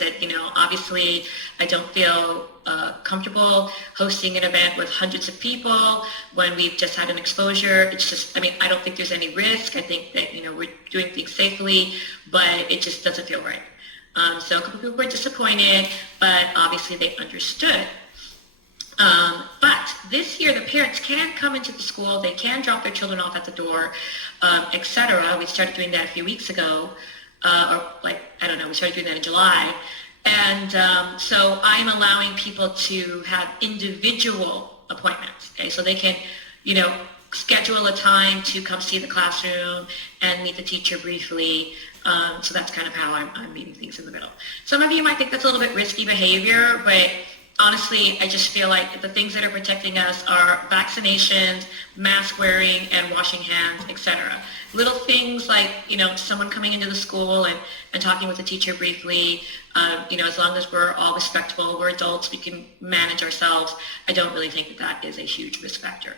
said, obviously I don't feel comfortable hosting an event with hundreds of people when we've just had an exposure. It's just, I don't think there's any risk. I think that, we're doing things safely, but it just doesn't feel right. So a couple people were disappointed, but obviously they understood. But this year, the parents can come into the school, they can drop their children off at the door, etc. We started doing that a few weeks ago, we started doing that in July. And so I'm allowing people to have individual appointments, okay? So they can, schedule a time to come see the classroom and meet the teacher briefly. So that's kind of how I'm meeting things in the middle. Some of you might think that's a little bit risky behavior, but honestly, I just feel like the things that are protecting us are vaccinations, mask wearing, and washing hands, etc. Little things like, someone coming into the school and talking with the teacher briefly, as long as we're all respectful, we're adults, we can manage ourselves. I don't really think that is a huge risk factor.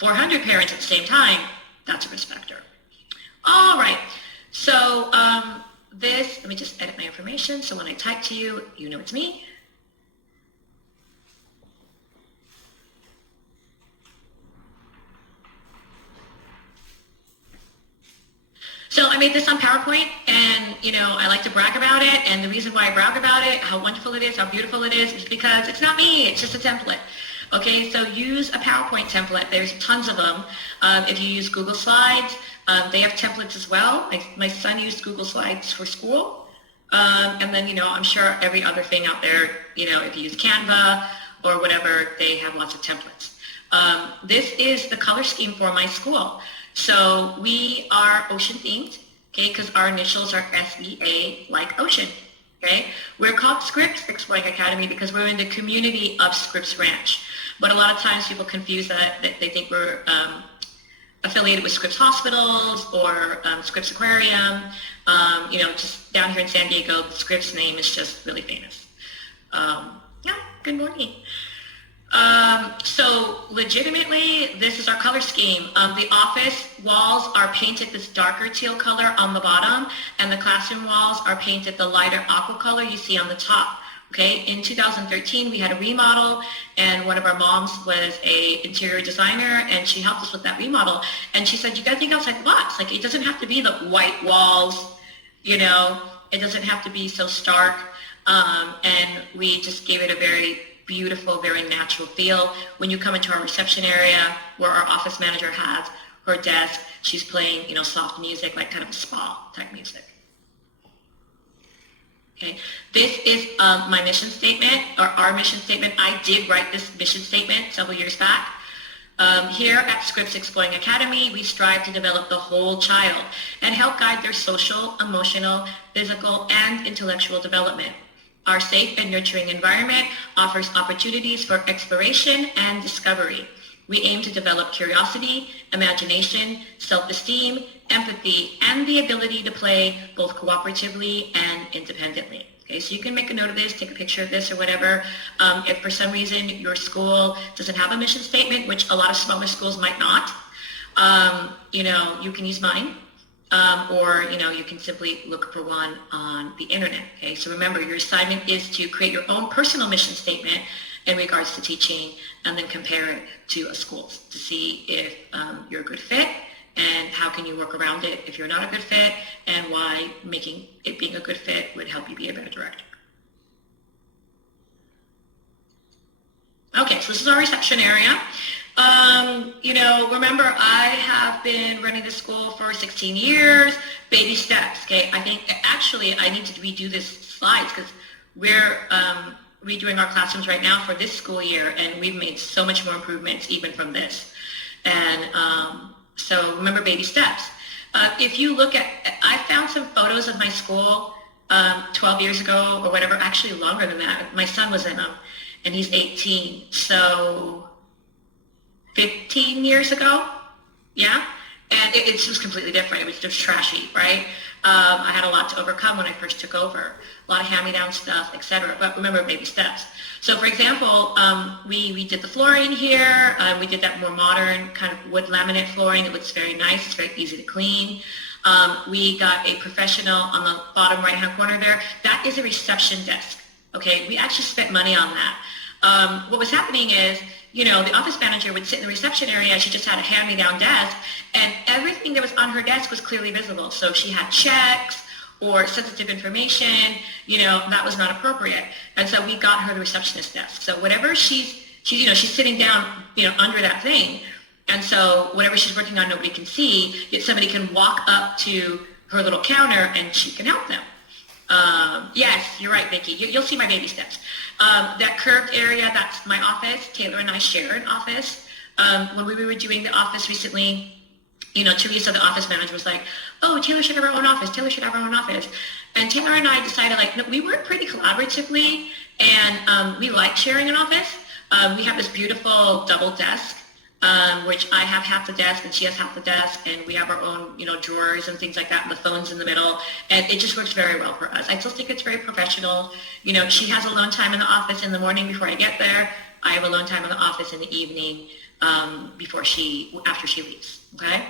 400 parents at the same time, that's a risk factor. All right, so let me just edit my information so when I type to you, you know it's me. So I made this on PowerPoint, and I like to brag about it, and the reason why I brag about it, how wonderful it is, how beautiful it is because it's not me, it's just a template. Okay, so use a PowerPoint template. There's tons of them. If you use Google Slides, they have templates as well. My son used Google Slides for school, and then I'm sure every other thing out there, if you use Canva or whatever, they have lots of templates. This is the color scheme for my school. So we are ocean themed, okay, because our initials are SEA, like ocean, okay? We're called Scripps Exploring Academy because we're in the community of Scripps Ranch. But a lot of times people confuse that they think we're affiliated with Scripps Hospitals or Scripps Aquarium. Just down here in San Diego, the Scripps name is just really famous. Good morning. So legitimately, this is our color scheme. The office walls are painted this darker teal color on the bottom, and the classroom walls are painted the lighter aqua color you see on the top. Okay, in 2013, we had a remodel, and one of our moms was a interior designer, and she helped us with that remodel. And she said, you got to think outside the box. Like, it doesn't have to be the white walls, it doesn't have to be so stark. And we just gave it a very beautiful, very natural feel. When you come into our reception area where our office manager has her desk, she's playing, soft music, like kind of a spa type music. Okay, this is my mission statement, or our mission statement. I did write this mission statement several years back. Here at Scripps Exploring Academy, we strive to develop the whole child and help guide their social, emotional, physical, and intellectual development. Our safe and nurturing environment offers opportunities for exploration and discovery. We aim to develop curiosity, imagination, self-esteem, empathy, and the ability to play both cooperatively and independently. Okay, so you can make a note of this, take a picture of this or whatever. If for some reason your school doesn't have a mission statement, which a lot of smaller schools might not, you can use mine. Or you can simply look for one on the internet. Okay, so remember, your assignment is to create your own personal mission statement in regards to teaching, and then compare it to a school's to see if you're a good fit, and how can you work around it if you're not a good fit, and why making it being a good fit would help you be a better director. Okay, so this is our reception area. Remember, I have been running the school for 16 years, baby steps, okay? I think actually I need to redo this slides because we're redoing our classrooms right now for this school year, and we've made so much more improvements even from this. And so remember baby steps. If you look at, I found some photos of my school 12 years ago or whatever, actually longer than that. My son was in them, and he's 18, so 15 years ago, yeah? And it's just completely different. It was just trashy, right? I had a lot to overcome when I first took over. A lot of hand-me-down stuff, etc. But remember, baby steps. So for example, we did the flooring here. We did that more modern kind of wood laminate flooring. It looks very nice. It's very easy to clean. We got a professional on the bottom right-hand corner there. That is a reception desk, okay? We actually spent money on that. What was happening is, the office manager would sit in the reception area. She just had a hand-me-down desk, and everything that was on her desk was clearly visible. So she had checks or sensitive information, that was not appropriate. And so we got her the receptionist desk. So whatever she's sitting down, under that thing. And so whatever she's working on, nobody can see, yet somebody can walk up to her little counter and she can help them. Yes, you're right, Vicki. You'll see my baby steps. That curved area, that's my office. Taylor and I share an office. When we were doing the office recently, Teresa, the office manager, was like, oh, Taylor should have her own office. Taylor should have her own office. And Taylor and I decided, no, we work pretty collaboratively, and we like sharing an office. We have this beautiful double desk, which I have half the desk and she has half the desk, and we have our own, drawers and things like that, and the phone's in the middle, and it just works very well for us. I still think it's very professional. She has alone time in the office in the morning before I get there. I have alone time in the office in the evening after she leaves, okay?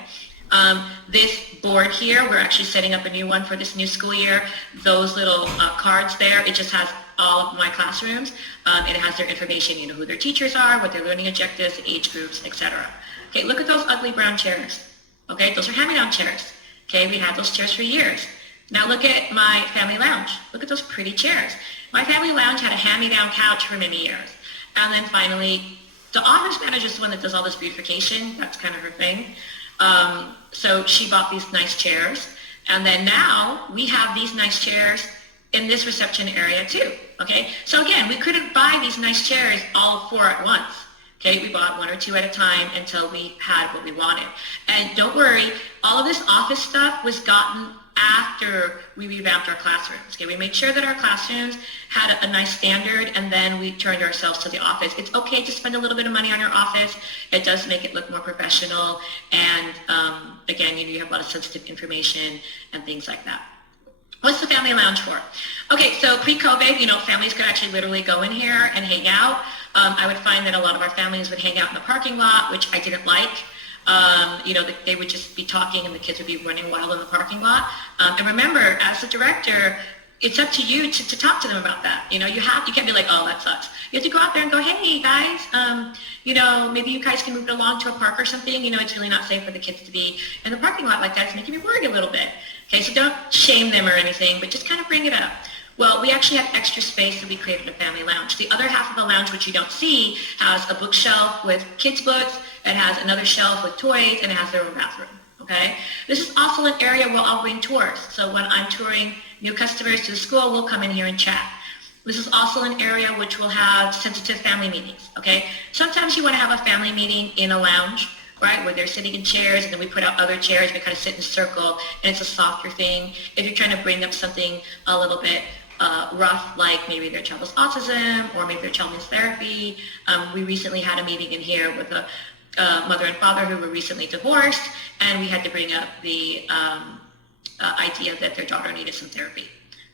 This board here, we're actually setting up a new one for this new school year. Those little cards there, it just has all of my classrooms. It has their information, who their teachers are, what their learning objectives, age groups, etc. Okay, look at those ugly brown chairs. Okay, those are hand-me-down chairs. Okay, we had those chairs for years. Now look at my family lounge. Look at those pretty chairs. My family lounge had a hand-me-down couch for many years. And then finally, the office manager is the one that does all this beautification. That's kind of her thing. So she bought these nice chairs. And then now we have these nice chairs in this reception area too, okay? So again, we couldn't buy these nice chairs all four at once, okay? We bought one or two at a time until we had what we wanted. And don't worry, all of this office stuff was gotten after we revamped our classrooms, okay? We made sure that our classrooms had a nice standard, and then we turned ourselves to the office. It's okay to spend a little bit of money on your office. It does make it look more professional, and again, you have a lot of sensitive information and things like that. What's the family lounge for? Okay, so pre-COVID, families could actually literally go in here and hang out. I would find that a lot of our families would hang out in the parking lot, which I didn't like. They would just be talking and the kids would be running wild in the parking lot. And remember, as the director, it's up to you to talk to them about that. You can't be like, oh, that sucks. You have to go out there and go, hey, guys, maybe you guys can move it along to a park or something. It's really not safe for the kids to be in the parking lot like that. It's making me worried a little bit. Okay, so don't shame them or anything, but just kind of bring it up. Well, we actually have extra space, so we created a family lounge. The other half of the lounge, which you don't see, has a bookshelf with kids' books. It has another shelf with toys, and it has their own bathroom, okay? This is also an area where I'll bring tours. So when I'm touring new customers to the school, we'll come in here and chat. This is also an area which will have sensitive family meetings, okay? Sometimes you want to have a family meeting in a lounge, right, where they're sitting in chairs, and then we put out other chairs, we kind of sit in a circle, and it's a softer thing. If you're trying to bring up something a little bit rough, like maybe their child has autism, or maybe their child needs therapy. We recently had a meeting in here with a mother and father who were recently divorced, and we had to bring up the idea that their daughter needed some therapy.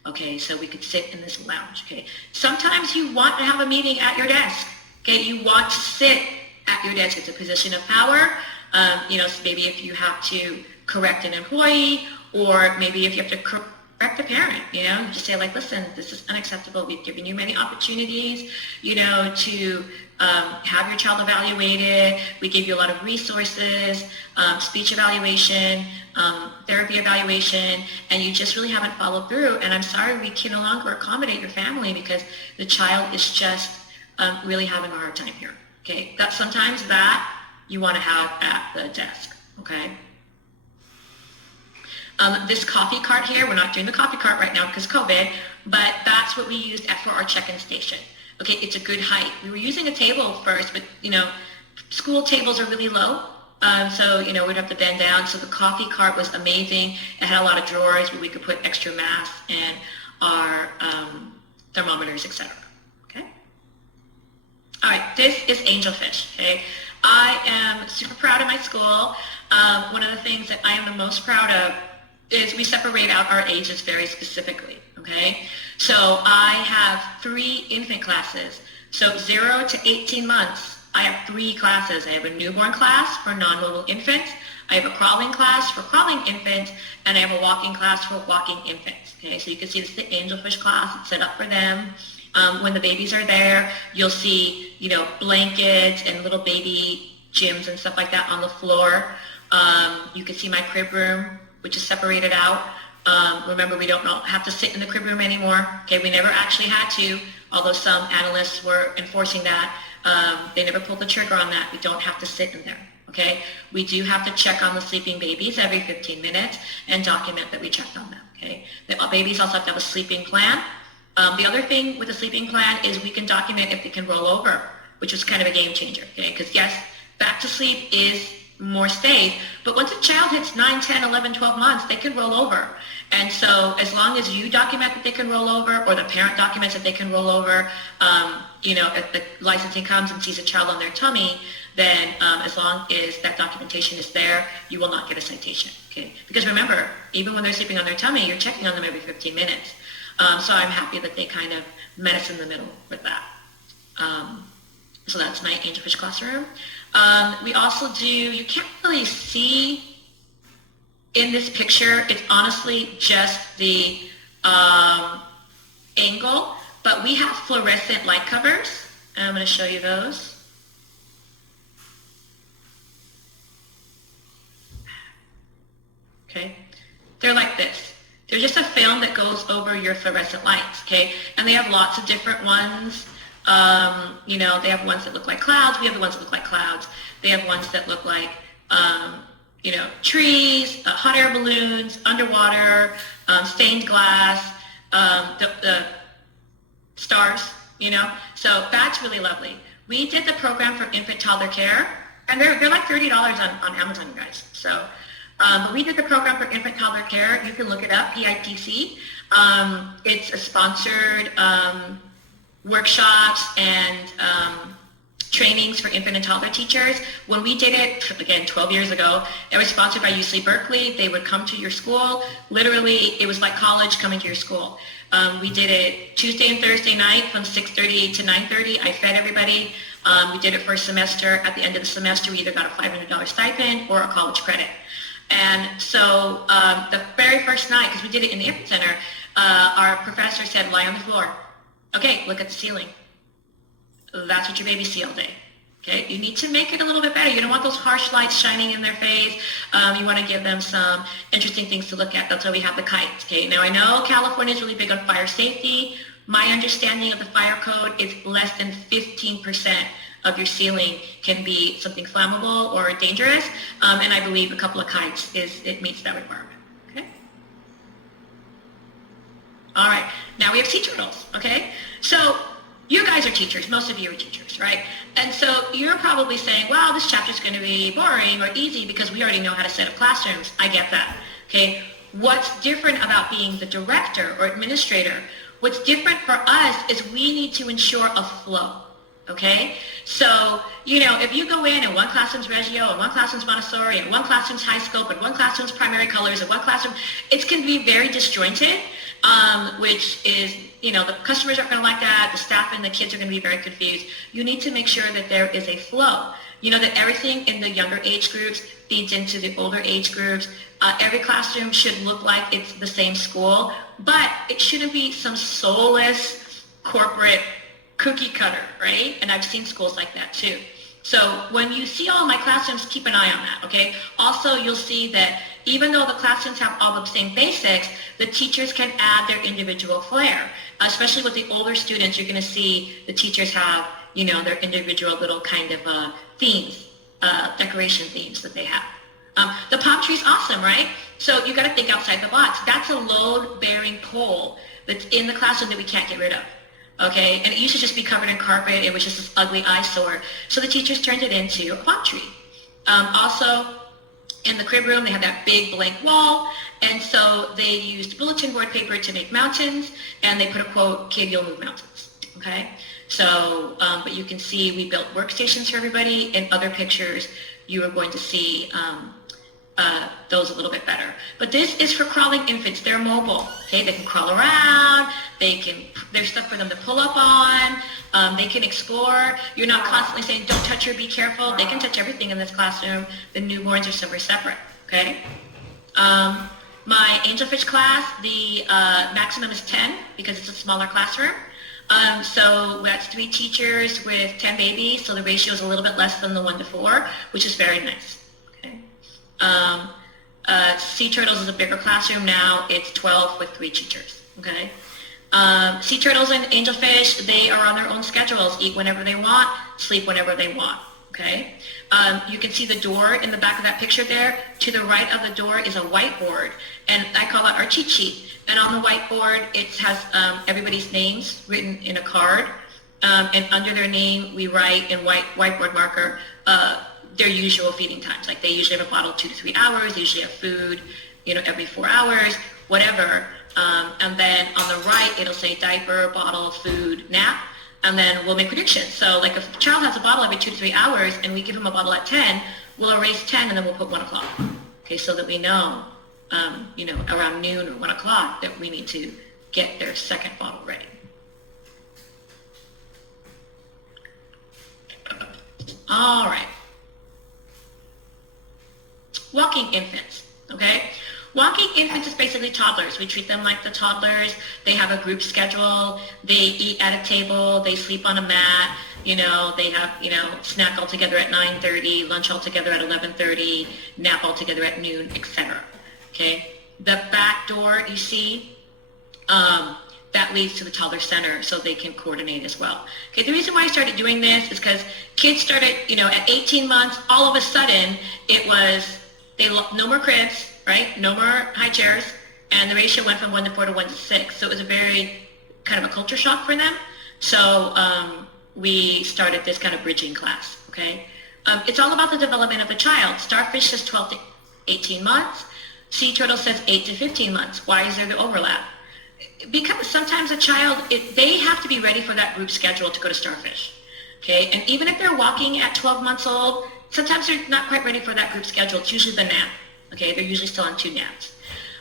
Okay, so we could sit in this lounge, okay? Sometimes you want to have a meeting at your desk, okay? You want to sit at your desk. It's a position of power. So maybe if you have to correct an employee, or maybe if you have to correct a parent, you just say like, listen, this is unacceptable. We've given you many opportunities, to have your child evaluated. We gave you a lot of resources, speech evaluation, therapy evaluation, and you just really haven't followed through. And I'm sorry, we can no longer accommodate your family because the child is just really having a hard time here. Okay, that's sometimes that you want to have at the desk, okay? This coffee cart here, we're not doing the coffee cart right now because COVID, but that's what we used for our check-in station. Okay, it's a good height. We were using a table first, but, school tables are really low. So, we'd have to bend down. So the coffee cart was amazing. It had a lot of drawers where we could put extra masks and our thermometers, etc. Okay? All right, this is Angelfish, okay? I am super proud of my school. One of the things that I am the most proud of is we separate out our ages very specifically, okay? So I have 3 infant classes. So 0 to 18 months, I have 3 classes. I have a newborn class for non-mobile infants. I have a crawling class for crawling infants, and I have a walking class for walking infants. Okay, so you can see this is the angelfish class. It's set up for them. When the babies are there, you'll see, blankets and little baby gyms and stuff like that on the floor. You can see my crib room, which is separated out. Remember, we don't have to sit in the crib room anymore. Okay, we never actually had to, although some analysts were enforcing that. They never pulled the trigger on that. We don't have to sit in there. Okay, we do have to check on the sleeping babies every 15 minutes and document that we checked on them. Okay, the babies also have to have a sleeping plan. The other thing with the sleeping plan is we can document if they can roll over, which is kind of a game changer. Okay, because yes, back to sleep is more safe, but once a child hits 9, 10, 11, 12 months, they can roll over. And so as long as you document that they can roll over, or the parent documents that they can roll over, if the licensing comes and sees a child on their tummy, then as long as that documentation is there, you will not get a citation. Okay? Because remember, even when they're sleeping on their tummy, you're checking on them every 15 minutes. So I'm happy that they kind of met us in the middle with that. So that's my angelfish classroom. We also do, you can't really see in this picture, it's honestly just the angle, but we have fluorescent light covers, and I'm going to show you those. Okay, they're like this. They're just a film that goes over your fluorescent lights, okay? And they have lots of different ones. They have ones that look like clouds. We have the ones that look like clouds. They have ones that look like, trees, hot air balloons, underwater, stained glass, the stars, So that's really lovely. We did the program for infant toddler care, and they're like $30 on Amazon, you guys. So, but we did the program for infant toddler care. You can look it up, PITC. It's a sponsored workshops and trainings for infant and toddler teachers. When we did it, again, 12 years ago, it was sponsored by UC Berkeley. They would come to your school. Literally, it was like college coming to your school. We did it Tuesday and Thursday night from 6:30 to 9:30. I fed everybody. We did it for a semester. At the end of the semester, we either got a $500 stipend or a college credit. And so the very first night, because we did it in the infant center, our professor said, lie on the floor. Okay, look at the ceiling. That's what your babies see all day. Okay, you need to make it a little bit better. You don't want those harsh lights shining in their face. You want to give them some interesting things to look at. That's why we have the kites. Okay, now I know California is really big on fire safety. My understanding of the fire code is less than 15% of your ceiling can be something flammable or dangerous. And I believe a couple of kites it meets that requirement. Okay. All right, now we have sea turtles. Okay, so you guys are teachers. Most of you are teachers, right? And so you're probably saying, wow, this chapter is going to be boring or easy because we already know how to set up classrooms. I get that. Okay. What's different about being the director or administrator? What's different for us is we need to ensure a flow. Okay. So, if you go in and one classroom's Reggio and one classroom's Montessori and one classroom's high scope and one classroom's primary colors and one classroom, it's going to be very disjointed, which is, the customers aren't going to like that. The staff and the kids are going to be very confused. You need to make sure that there is a flow. That everything in the younger age groups feeds into the older age groups. Every classroom should look like it's the same school, but it shouldn't be some soulless corporate cookie cutter, right? And I've seen schools like that too. So when you see all my classrooms, keep an eye on that, okay? Also, you'll see that even though the classrooms have all the same basics, the teachers can add their individual flair. Especially with the older students, you're going to see the teachers have, their individual little kind of themes, decoration themes that they have. The palm tree is awesome, right? So you got to think outside the box. That's a load-bearing pole that's in the classroom that we can't get rid of. Okay, and it used to just be covered in carpet. It was just this ugly eyesore. So the teachers turned it into a palm tree. Also, in the crib room, they had that big blank wall. And so they used bulletin board paper to make mountains. And they put a quote, kid, you'll move mountains. Okay, so, but you can see we built workstations for everybody. In other pictures, you are going to see those a little bit better. But this is for crawling infants. They're mobile. Okay, they can crawl around. There's stuff for them to pull up on. They can explore. You're not constantly saying, don't touch her, be careful. They can touch everything in this classroom. The newborns are somewhere separate. Okay. My angelfish class, the maximum is 10 because it's a smaller classroom. So that's 3 teachers with 10 babies. So the ratio is a little bit less than the 1-to-4, which is very nice. Sea turtles is a bigger classroom now. It's 12 with 3 teachers. Okay. Sea turtles and angelfish, they are on their own schedules, eat whenever they want, sleep whenever they want. Okay. You can see the door in the back of that picture there. To the right of the door is a whiteboard, and I call it our cheat sheet. And on the whiteboard, it has everybody's names written in a card, and under their name, we write in whiteboard marker their usual feeding times. Like they usually have a bottle 2 to 3 hours. They usually have food, every 4 hours, whatever. And then on the right, it'll say diaper, bottle, food, nap, and then we'll make predictions. So like if a child has a bottle every 2 to 3 hours and we give them a bottle at 10, we'll erase 10 and then we'll put 1 o'clock. Okay, so that we know, around noon or 1 o'clock that we need to get their second bottle ready. All right. Walking infants, okay? Walking infants is basically toddlers. We treat them like the toddlers. They have a group schedule. They eat at a table. They sleep on a mat. They have, snack all together at 9:30, lunch all together at 11:30, nap all together at noon, etc. Okay? The back door you see, that leads to the toddler center so they can coordinate as well. Okay, the reason why I started doing this is because kids started, at 18 months, all of a sudden, it was, no more cribs, right? No more high chairs. And the ratio went from 1-to-4 to 1-to-6. So it was a very kind of a culture shock for them. So we started this kind of bridging class, okay? It's all about the development of the child. Starfish says 12 to 18 months. Sea turtle says 8 to 15 months. Why is there the overlap? Because sometimes a child, they have to be ready for that group schedule to go to Starfish, okay? And even if they're walking at 12 months old, sometimes they're not quite ready for that group schedule. It's usually the nap, okay? They're usually still on 2 naps.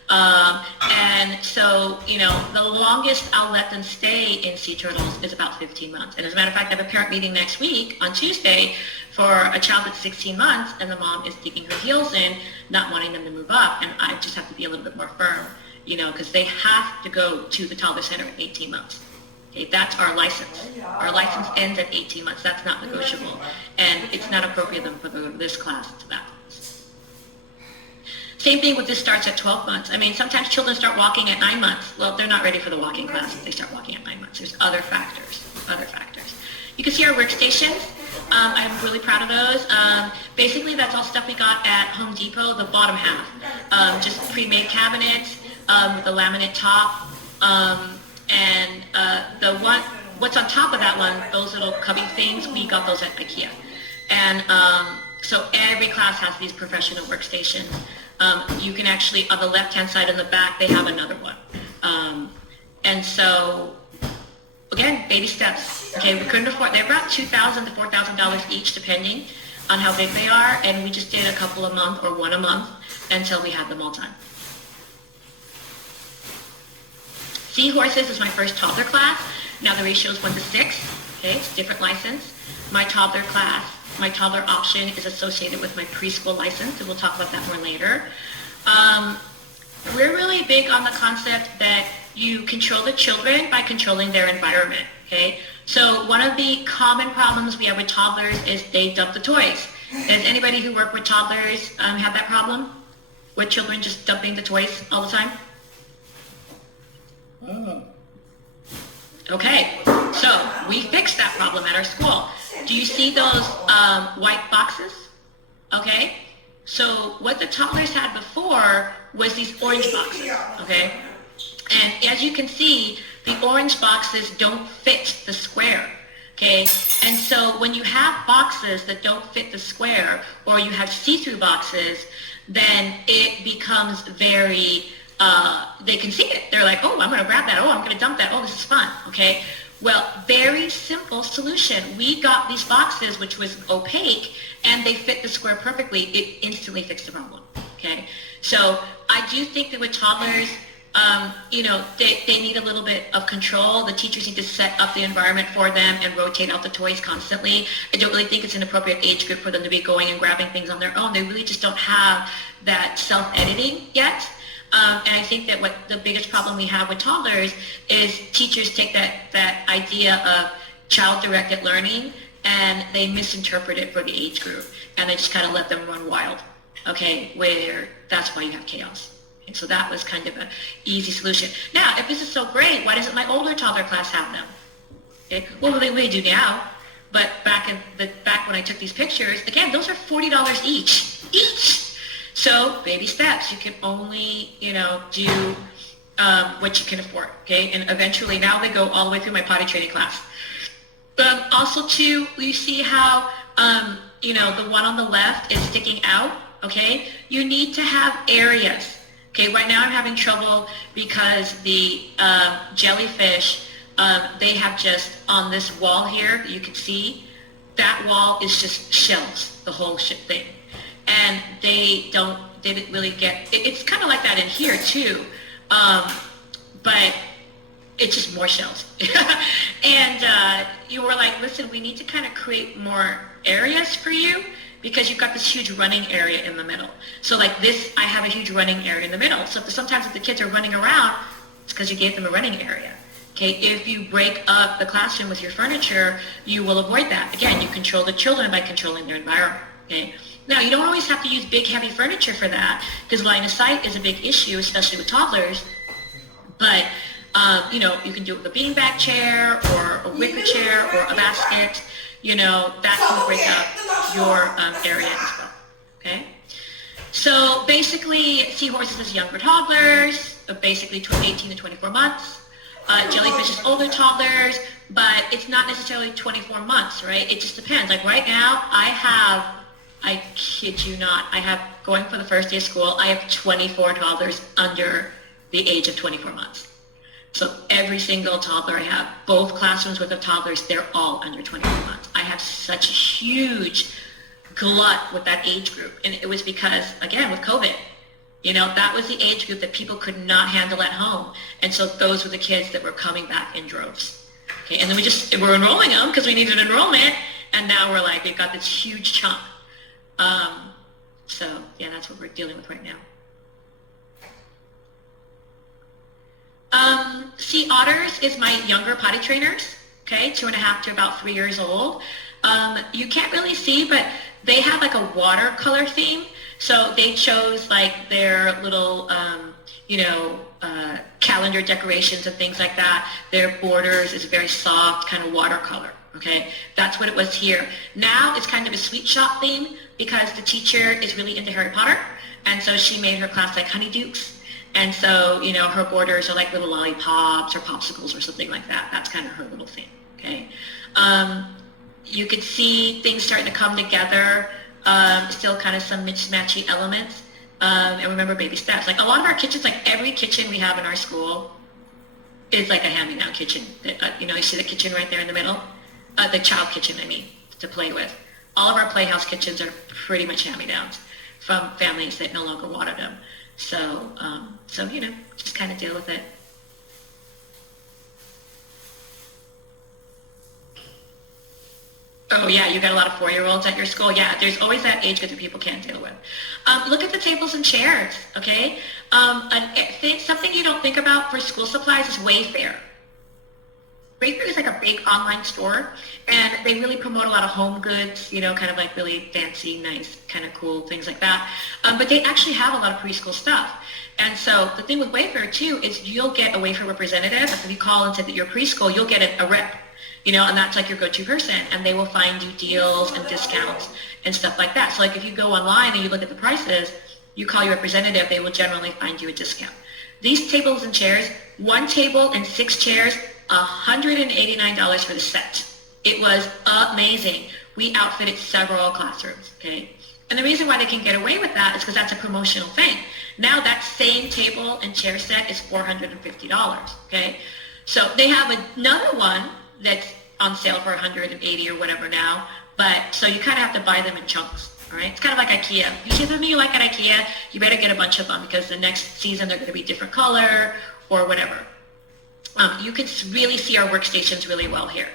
And so, the longest I'll let them stay in sea turtles is about 15 months. And as a matter of fact, I have a parent meeting next week on Tuesday for a child that's 16 months, and the mom is digging her heels in, not wanting them to move up. And I just have to be a little bit more firm, because they have to go to the toddler center at 18 months. Okay, that's our license. Our license ends at 18 months. That's not negotiable. And it's not appropriate for them to go to this class to that class. Same thing with this starts at 12 months. I mean, sometimes children start walking at 9 months. Well, they're not ready for the walking class if they start walking at 9 months. There's other factors. You can see our workstations. I'm really proud of those. Basically, that's all stuff we got at Home Depot, the bottom half. Just pre-made cabinets with a laminate top. And what's on top of that one, those little cubby things, we got those at IKEA. And so every class has these professional workstations. You can actually, on the left-hand side in the back, they have another one. And so, again, baby steps. Okay, we couldn't afford, they're about $2,000 to $4,000 each, depending on how big they are. And we just did a couple a month or 1 a month until we had them all done. Seahorses is my first toddler class. Now the ratio is 1-to-6. Okay, it's a different license. My toddler class, my toddler option is associated with my preschool license, and we'll talk about that more later. We're really big on the concept that you control the children by controlling their environment. Okay, so one of the common problems we have with toddlers is they dump the toys. Does anybody who work with toddlers have that problem? With children just dumping the toys all the time? Okay, so we fixed that problem at our school. Do you see those white boxes? Okay, so what the toddlers had before was these orange boxes, okay? And as you can see, the orange boxes don't fit the square, okay? And so when you have boxes that don't fit the square, or you have see-through boxes, then it becomes very they can see it. They're like, oh, I'm going to grab that. Oh, I'm going to dump that. Oh, this is fun. Okay. Well, very simple solution. We got these boxes, which was opaque, and they fit the square perfectly. It instantly fixed the problem. Okay, so I do think that with toddlers, they need a little bit of control. The teachers need to set up the environment for them and rotate out the toys constantly. I don't really think it's an appropriate age group for them to be going and grabbing things on their own. They really just don't have that self-editing yet. And I think that what the biggest problem we have with toddlers is teachers take that idea of child-directed learning and they misinterpret it for the age group, and they just kind of let them run wild, okay, where that's why you have chaos. And so that was kind of an easy solution. Now, if this is so great, why doesn't my older toddler class have them? Okay. Well, they do now, but back when I took these pictures, again, those are $40 each. So baby steps. You can only, do what you can afford, okay? And eventually, now they go all the way through my potty training class. Also, too, you see how, the one on the left is sticking out, okay? You need to have areas. Okay, right now I'm having trouble because the jellyfish, they have just on this wall here that you can see, that wall is just shells, the whole thing. And they didn't really get, it's kind of like that in here too, but it's just more shells. And you were like, listen, we need to kind of create more areas for you, because you've got this huge running area in the middle. So like this, I have a huge running area in the middle. So sometimes if the kids are running around, it's because you gave them a running area. Okay, if you break up the classroom with your furniture, you will avoid that. Again, you control the children by controlling their environment. Okay. Now, you don't always have to use big, heavy furniture for that, because line of sight is a big issue, especially with toddlers. But, you can do it with a beanbag chair or a wicker chair or a basket. That can break up your area as well, okay? So basically, seahorses is younger toddlers, basically 18 to 24 months. Jellyfish is older toddlers, but it's not necessarily 24 months, right? It just depends. Like right now, I kid you not, going for the first day of school, I have 24 toddlers under the age of 24 months. So every single toddler I have, both classrooms with the toddlers, they're all under 24 months. I have such a huge glut with that age group. And it was because, again, with COVID, that was the age group that people could not handle at home. And so those were the kids that were coming back in droves. Okay, and then we're enrolling them because we needed enrollment. And now we've got this huge chunk. So yeah, that's what we're dealing with right now. Sea otters is my younger potty trainers, okay, 2.5 to about 3 years old. You can't really see, but they have like a watercolor theme. So they chose like their little, calendar decorations and things like that. Their borders is very soft, kind of watercolor, okay? That's what it was here. Now it's kind of a sweet shop theme because the teacher is really into Harry Potter. And so she made her class like Honeydukes. And so, her borders are like little lollipops or popsicles or something like that. That's kind of her little thing, okay? You could see things starting to come together, still kind of some mismatchy elements. And remember baby steps. Like a lot of our kitchens, like every kitchen we have in our school is like a hand-me-down kitchen. You see the kitchen right there in the middle? The child kitchen, to play with. All of our playhouse kitchens are pretty much hand-me-downs from families that no longer wanted them. So, just kind of deal with it. Oh yeah, you got a lot of 4-year-olds at your school. Yeah, there's always that age group that people can't deal with. Look at the tables and chairs, okay? Something you don't think about for school supplies is Wayfair. Wayfair is like a big online store, and they really promote a lot of home goods, kind of like really fancy, nice, kind of cool things like that. But they actually have a lot of preschool stuff. And so the thing with Wayfair, too, is you'll get a Wayfair representative. If you call and say that you're preschool, you'll get a rep, and that's like your go-to person. And they will find you deals and discounts and stuff like that. So like if you go online and you look at the prices, you call your representative, they will generally find you a discount. These tables and chairs, 1 table and 6 chairs, $189 for the set. It was amazing. We outfitted several classrooms, okay? And the reason why they can get away with that is because that's a promotional thing. Now that same table and chair set is $450, okay? So they have another one that's on sale for $180 or whatever now, but so you kind of have to buy them in chunks, All right, it's kind of like IKEA. You see something you like at IKEA, you better get a bunch of them because the next season they're going to be different color or whatever. You can really see our workstations really well here.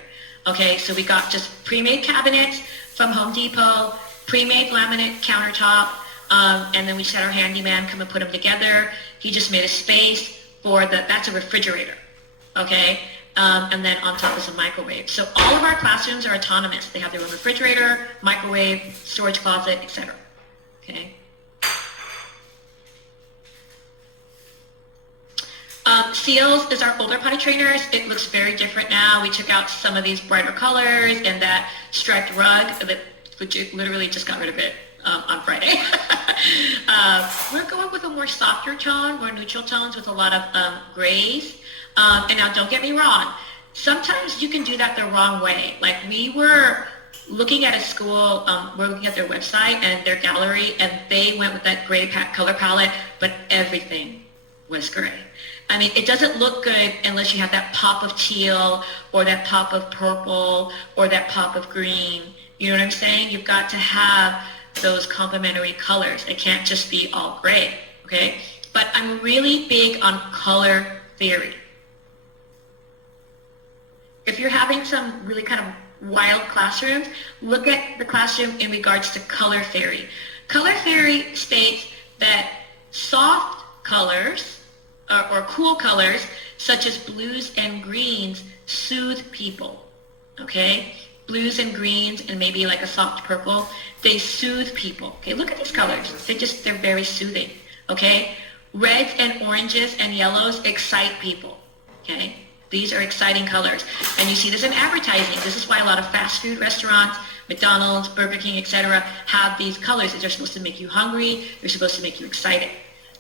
Okay, so we got just pre-made cabinets from Home Depot, pre-made laminate countertop, and then we just had our handyman come and put them together. He just made a space for that's a refrigerator, okay? And then on top is a microwave. So all of our classrooms are autonomous. They have their own refrigerator, microwave, storage closet, etc. Okay. Seals is our older potty trainers. It looks very different now. We took out some of these brighter colors and that striped rug that literally just got rid of it on Friday. We're going with a more softer tone, more neutral tones with a lot of grays. And now don't get me wrong, sometimes you can do that the wrong way. Like we were looking at a school, we're looking at their website and their gallery, and they went with that gray color palette, but everything was gray. I mean, it doesn't look good unless you have that pop of teal or that pop of purple or that pop of green. You know what I'm saying? You've got to have those complementary colors. It can't just be all gray, okay? But I'm really big on color theory. If you're having some really kind of wild classrooms, look at the classroom in regards to color theory. Color theory states that soft colors or cool colors such as blues and greens soothe people, okay? Blues and greens and maybe like a soft purple, they soothe people. Okay, look at these colors. They're very soothing, okay? Reds and oranges and yellows excite people, okay? These are exciting colors. And you see this in advertising. This is why a lot of fast food restaurants, McDonald's, Burger King, etc., have these colors. They're supposed to make you hungry. They're supposed to make you excited.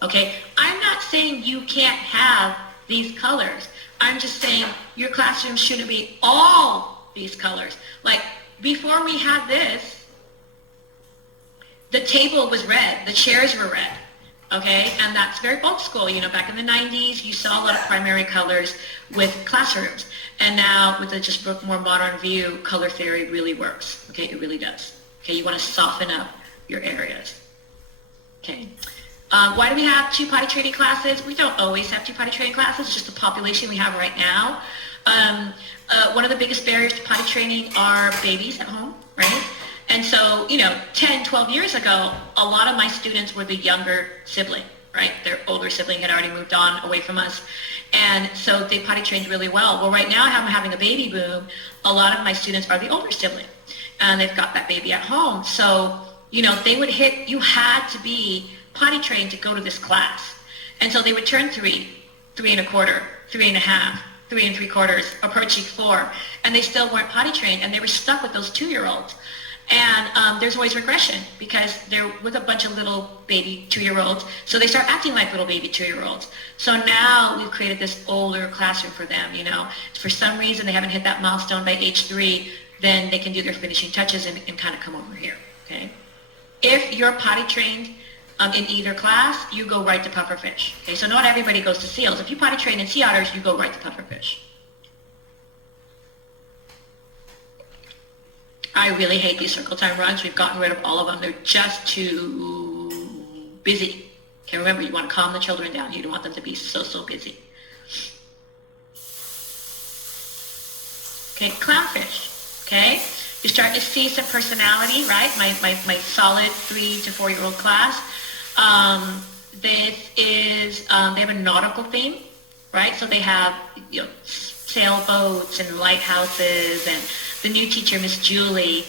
Okay? I'm not saying you can't have these colors. I'm just saying your classroom shouldn't be all these colors. Like, before we had this, the table was red. The chairs were red. Okay, and that's very old school. You know, back in the 90s, you saw a lot of primary colors with classrooms. And now with a just more modern view, color theory really works. Okay, it really does. Okay, you want to soften up your areas. Okay. Why do we have 2 potty training classes? We don't always have 2 potty training classes. It's just the population we have right now. One of the biggest barriers to potty training are babies at home, right? And so, 10, 12 years ago, a lot of my students were the younger sibling, right? Their older sibling had already moved on away from us. And so they potty trained really well. Well, right now I'm having a baby boom. A lot of my students are the older sibling and they've got that baby at home. So, they would you had to be potty trained to go to this class. And so they would turn 3, 3 1/4, 3 1/2, 3 3/4, approaching 4, and they still weren't potty trained and they were stuck with those 2-year-olds. And there's always regression because they're with a bunch of little baby 2-year-olds. So they start acting like little baby 2-year-olds. So now we've created this older classroom for them, For some reason they haven't hit that milestone by age 3, then they can do their finishing touches and kind of come over here, okay? If you're potty trained in either class, you go right to pufferfish. Okay, so not everybody goes to seals. If you potty train in sea otters, you go right to pufferfish. I really hate these circle time runs. We've gotten rid of all of them. They're just too busy. Okay, remember, you want to calm the children down. You don't want them to be so busy. Okay, clownfish. Okay, you're starting to see some personality, right? My solid 3 to 4-year-old class. This is, they have a nautical theme, right? So they have, sailboats and lighthouses, and the new teacher, Miss Julie.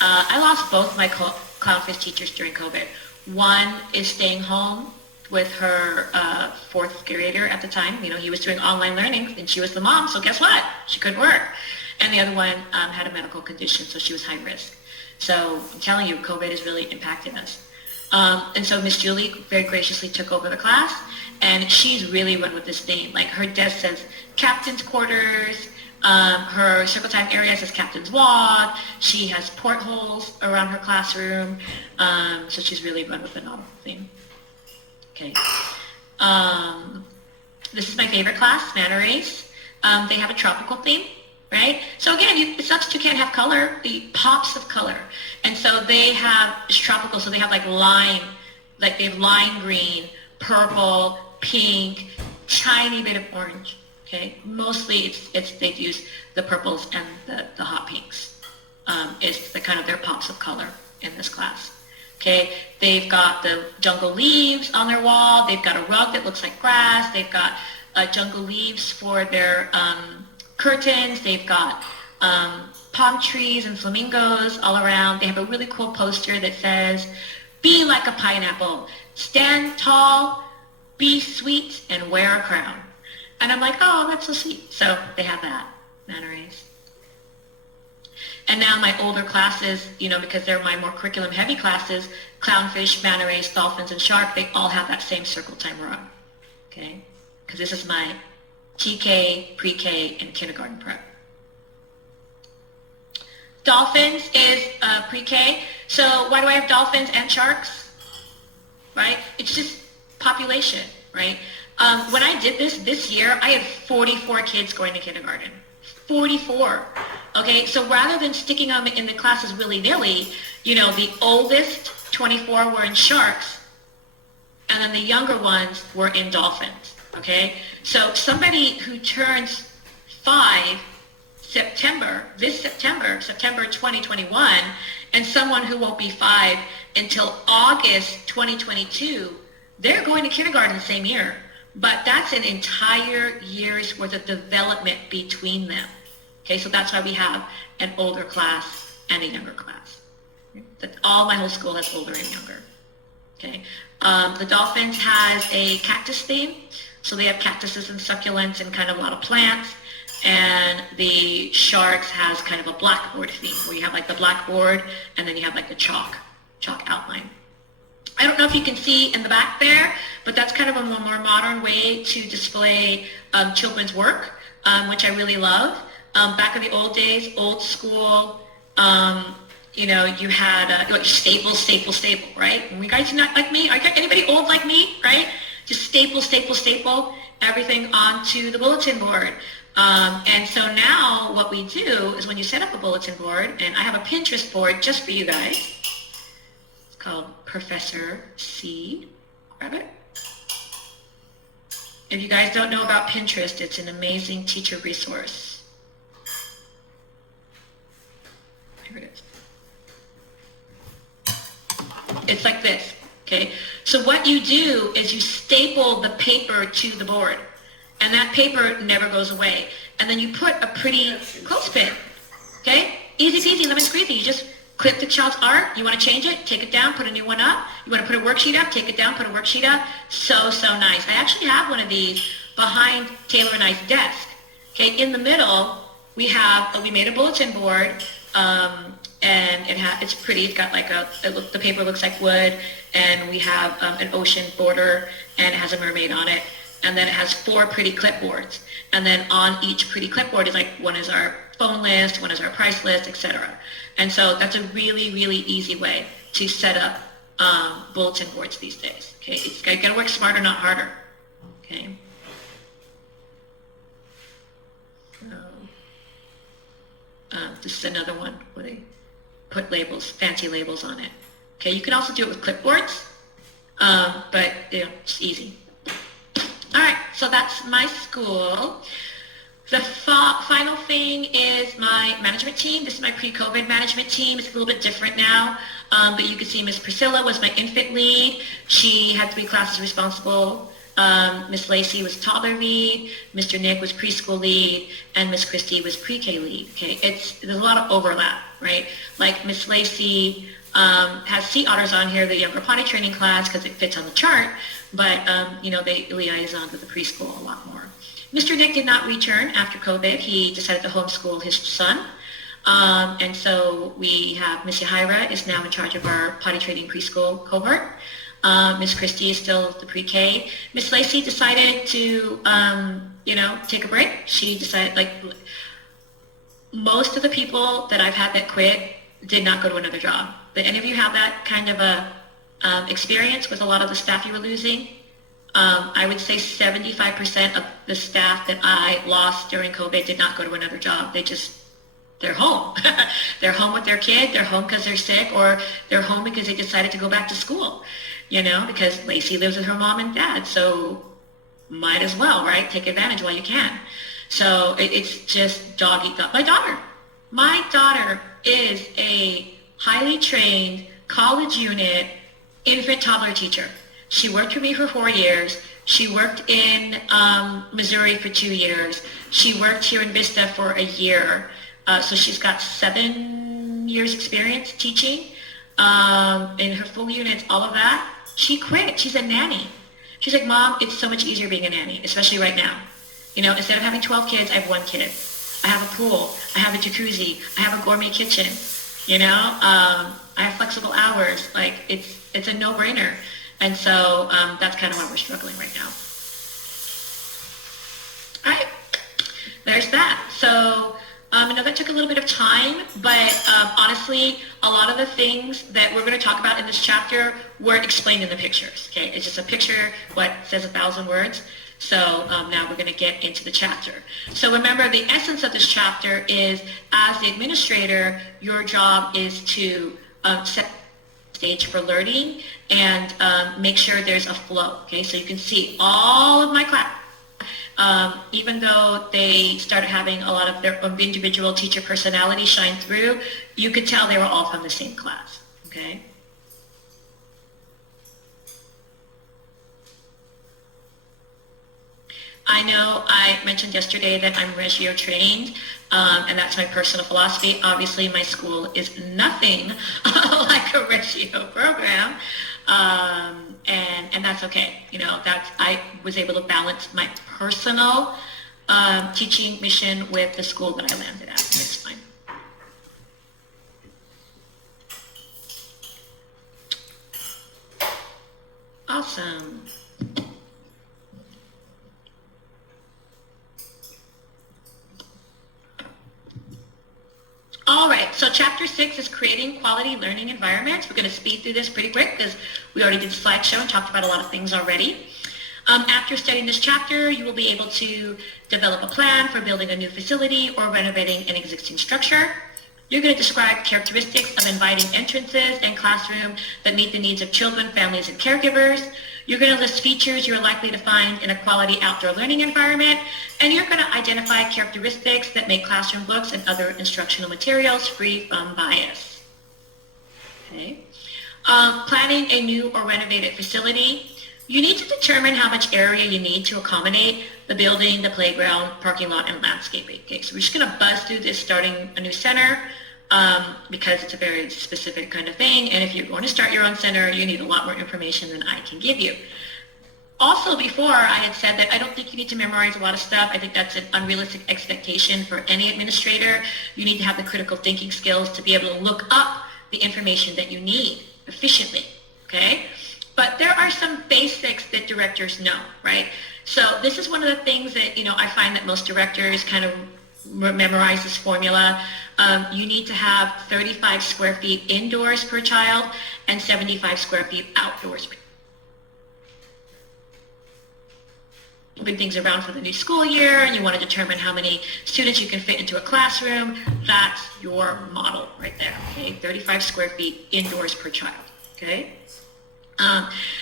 I lost both my clownfish teachers during COVID. One is staying home with her 4th grader at the time. He was doing online learning, and she was the mom, so guess what? She couldn't work. And the other one had a medical condition, so she was high risk. So I'm telling you, COVID has really impacted us. And so Miss Julie very graciously took over the class, and she's really run with this theme. Like, her desk says captain's quarters, her circle time area says captain's walk, she has portholes around her classroom, so she's really run with the nautical theme. Okay. This is my favorite class, Manta Race. They have a tropical theme, right? So again, it sucks that you can't have color, the pops of color. And so they have, it's tropical, so they have like lime, like they have lime green, purple, pink, tiny bit of orange, okay? Mostly they've used the purples and the hot pinks. Is the kind of their pops of color in this class. Okay, they've got the jungle leaves on their wall. They've got a rug that looks like grass. They've got jungle leaves for their curtains. They've got palm trees and flamingos all around. They have a really cool poster that says, "Be like a pineapple, stand tall, be sweet, and wear a crown." And I'm like, oh, that's so sweet. So they have that, manta rays. And now my older classes, you know, because they're my more curriculum heavy classes, clownfish, manta rays, dolphins, and shark, they all have that same circle time rug, okay? Because this is my TK, pre-K, and kindergarten prep. Dolphins is pre-K. So why do I have dolphins and sharks, right? It's just population, right? When I did this year, I had 44 kids going to kindergarten. 44. Okay, so rather than sticking them in the classes willy-nilly, you know, the oldest 24 were in sharks, and then the younger ones were in dolphins. Okay, so somebody who turns 5 this September 2021, and someone who won't be 5 until August 2022, they're going to kindergarten the same year. But that's an entire year's worth of development between them. Okay, so that's why we have an older class and a younger class. All my whole school has older and younger. Okay, the Dolphins has a cactus theme, so they have cactuses and succulents and kind of a lot of plants. And the Sharks has kind of a blackboard theme, where you have like the blackboard and then you have like the chalk outline. I don't know if you can see in the back there, but that's kind of a more modern way to display children's work, which I really love. Back in the old days, old school, you know, you had like staple, right? And you guys not like me? Are anybody old like me, right? Just staple everything onto the bulletin board. And so now what we do is when you set up a bulletin board, and I have a Pinterest board just for you guys. It's called Professor C. Grab it. If you guys don't know about Pinterest, it's an amazing teacher resource. Here it is. It's like this, okay? So what you do is you staple the paper to the board, and that paper never goes away. And then you put a pretty clothespin, okay? Easy peasy, lemon squeezy. You just clip the child's art. You want to change it, take it down, put a new one up. You want to put a worksheet up, take it down, put a worksheet up. So nice. I actually have one of these behind Taylor and I's desk. Okay, in the middle, we made a bulletin board, and it's pretty. It's got like the paper looks like wood, and we have an ocean border, and it has a mermaid on it. And then it has 4 pretty clipboards. And then on each pretty clipboard is like, one is our phone list, one is our price list, etc. And so that's a really, really easy way to set up bulletin boards these days. Okay, you got to work smarter, not harder. Okay. So, this is another one where they put labels, fancy labels on it. Okay, you can also do it with clipboards, but you know, it's easy. All right, so that's my school. The final thing is my management team. This is my pre-COVID management team. It's a little bit different now, but you can see Miss Priscilla was my infant lead. She had 3 classes responsible. Miss Lacey was toddler lead, Mr. Nick was preschool lead, and Miss Christie was pre-K lead. Okay, there's a lot of overlap, right? Like Miss Lacey has sea otters on here, the younger potty training class, because it fits on the chart, but you know, they liaison with the preschool a lot more. Mr. Nick did not return after COVID. He decided to homeschool his son. And so we have Miss Yahira is now in charge of our potty training preschool cohort. Miss Christie is still the pre-K. Miss Lacey decided to, you know, take a break. She decided, like, most of the people that I've had that quit did not go to another job. Did any of you have that kind of a experience with a lot of the staff you were losing? I would say 75% of the staff that I lost during COVID did not go to another job. They just they're home. They're home with their kid, they're home because they're sick, or they're home because they decided to go back to school, because Lacey lives with her mom and dad, so might as well, right? Take advantage while you can. So it's just dog eat dog. My daughter is a highly trained college unit infant toddler teacher. She worked for me for 4 years. She worked in Missouri for 2 years. She worked here in Vista for a year. So she's got 7 years experience teaching in her full units, all of that. She quit. She's a nanny. She's like, Mom, it's so much easier being a nanny, especially right now. Instead of having 12 kids, I have 1 kid. I have a pool. I have a jacuzzi. I have a gourmet kitchen. I have flexible hours. Like, it's a no-brainer. And so that's kind of why we're struggling right now. All right, there's that. So I know that took a little bit of time, but honestly, a lot of the things that we're going to talk about in this chapter were explained in the pictures. Okay, it's just a picture, what says 1,000 words. So now we're going to get into the chapter. So remember, the essence of this chapter is, as the administrator, your job is to set the stage for learning and make sure there's a flow. Okay, so you can see all of my class. Even though they started having a lot of their individual teacher personality shine through, you could tell they were all from the same class, okay? I know I mentioned yesterday that I'm Reggio trained, and that's my personal philosophy. Obviously, my school is nothing like a Reggio program. And that's okay. I was able to balance my personal teaching mission with the school that I landed at. It's fine. Awesome. All right, so chapter 6 is creating quality learning environments. We're going to speed through this pretty quick because we already did the slideshow and talked about a lot of things already. After studying this chapter, you will be able to develop a plan for building a new facility or renovating an existing structure. You're going to describe characteristics of inviting entrances and classroom that meet the needs of children, families, and caregivers. You're going to list features you're likely to find in a quality outdoor learning environment, and you're going to identify characteristics that make classroom books and other instructional materials free from bias. Okay. Planning a new or renovated facility. You need to determine how much area you need to accommodate the building, the playground, parking lot, and landscaping. Okay, so we're just going to buzz through this starting a new center because it's a very specific kind of thing. And if you're going to start your own center, you need a lot more information than I can give you. Also, before I had said that I don't think you need to memorize a lot of stuff. I think that's an unrealistic expectation for any administrator. You need to have the critical thinking skills to be able to look up the information that you need efficiently, okay? But there are some basics that directors know, right? So this is one of the things that, I find that most directors kind of memorize this formula. You need to have 35 square feet indoors per child and 75 square feet outdoors. Moving things around for the new school year, and you want to determine how many students you can fit into a classroom. That's your model right there, okay? 35 square feet indoors per child, okay?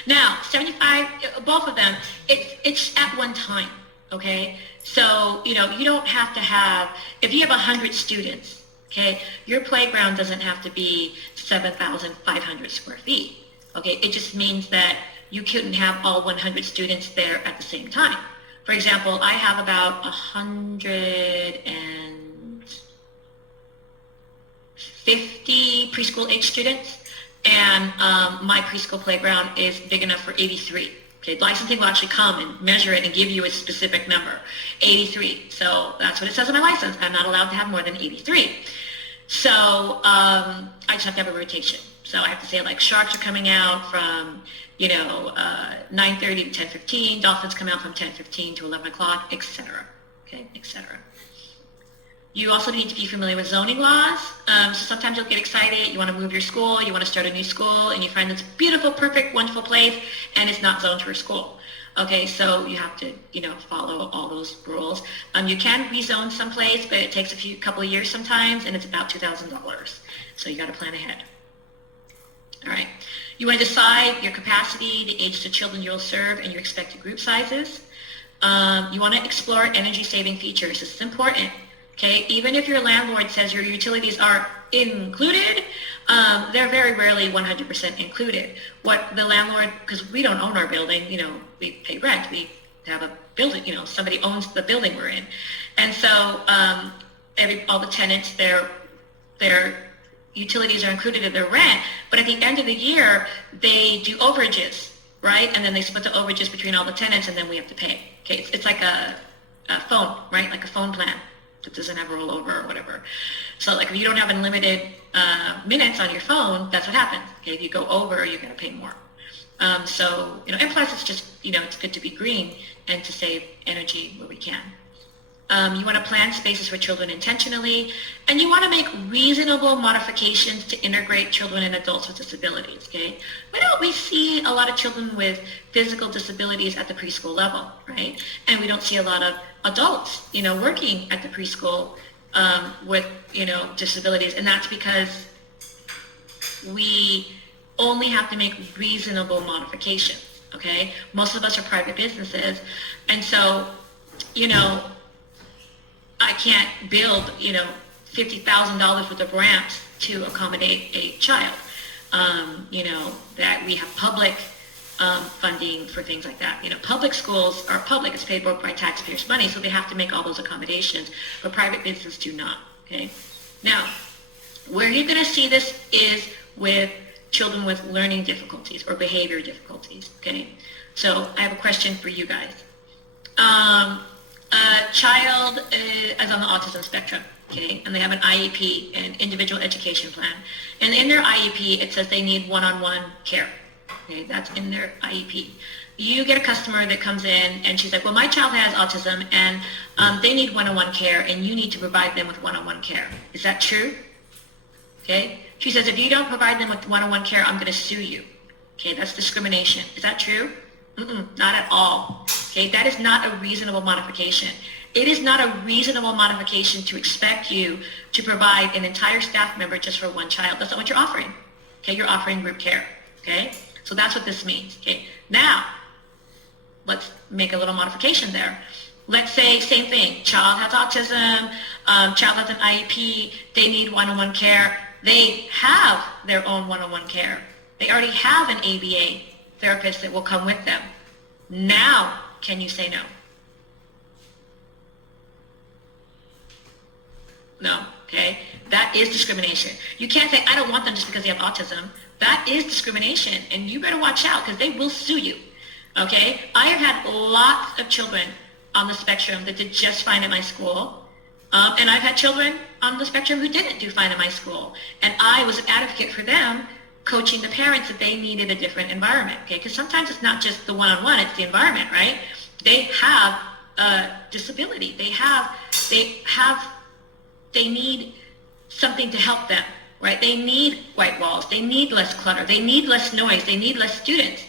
Now, 75, both of them, it's at one time, okay? So, you don't have to have, if you have 100 students, okay, your playground doesn't have to be 7,500 square feet, okay? It just means that you couldn't have all 100 students there at the same time. For example, I have about 150 preschool age students. And my preschool playground is big enough for 83. Okay, licensing will actually come and measure it and give you a specific number, 83. So that's what it says on my license. I'm not allowed to have more than 83. So I just have to have a rotation. So I have to say, like, sharks are coming out from, 9:30 to 10:15. Dolphins come out from 10:15 to 11 o'clock, etc. Okay, etc. You also need to be familiar with zoning laws. So sometimes you'll get excited, you want to move your school, you want to start a new school, and you find this beautiful, perfect, wonderful place, and it's not zoned for a school. Okay, so you have to, follow all those rules. You can rezone someplace, but it takes couple of years sometimes, and it's about $2,000. So you got to plan ahead. All right. You want to decide your capacity, the age of children you'll serve, and your expected group sizes. You want to explore energy-saving features. This is important. Okay, even if your landlord says your utilities are included, they're very rarely 100% included. What the landlord, because we don't own our building, we pay rent. We have a building, somebody owns the building we're in. And so all the tenants, their utilities are included in their rent, but at the end of the year, they do overages, right? And then they split the overages between all the tenants, and then we have to pay. Okay, it's like a phone, right? Like a phone plan that doesn't have a rollover or whatever. So like if you don't have unlimited minutes on your phone, that's what happens. Okay, if you go over, you're going to pay more. And plus it's just, it's good to be green and to save energy where we can. You want to plan spaces for children intentionally, and you want to make reasonable modifications to integrate children and adults with disabilities, okay? Why don't we see a lot of children with physical disabilities at the preschool level, right? And we don't see a lot of adults, working at the preschool with, disabilities, and that's because we only have to make reasonable modifications, okay? Most of us are private businesses, and so, I can't build, $50,000 worth of ramps to accommodate a child. That we have public funding for things like that. Public schools are public. It's paid for by taxpayers' money, so they have to make all those accommodations, but private businesses do not, okay? Now, where you're going to see this is with children with learning difficulties or behavior difficulties, okay? So I have a question for you guys. A child is on the autism spectrum, okay, and they have an IEP, an individual education plan. And in their IEP, it says they need one-on-one care, okay, that's in their IEP. You get a customer that comes in and she's like, well, my child has autism and they need one-on-one care and you need to provide them with one-on-one care. Is that true? Okay, she says, if you don't provide them with one-on-one care, I'm going to sue you. Okay, that's discrimination. Is that true? Not at all. Okay, that is not a reasonable modification. It is not a reasonable modification to expect you to provide an entire staff member just for one child. That's not what you're offering. Okay, you're offering group care. Okay, so that's what this means. Okay, now let's make a little modification there. Let's say same thing. Child has autism. Child has an IEP. They need one-on-one care. They have their own one-on-one care. They already have an ABA therapist that will come with them. Now, can you say no? No, okay? That is discrimination. You can't say, I don't want them just because they have autism. That is discrimination, and you better watch out because they will sue you, okay? I have had lots of children on the spectrum that did just fine at my school, and I've had children on the spectrum who didn't do fine at my school, and I was an advocate for them, coaching the parents that they needed a different environment, okay? Because sometimes it's not just the one-on-one, it's the environment, right? They have a disability. They need something to help them, right? They need white walls. They need less clutter. They need less noise. They need less students.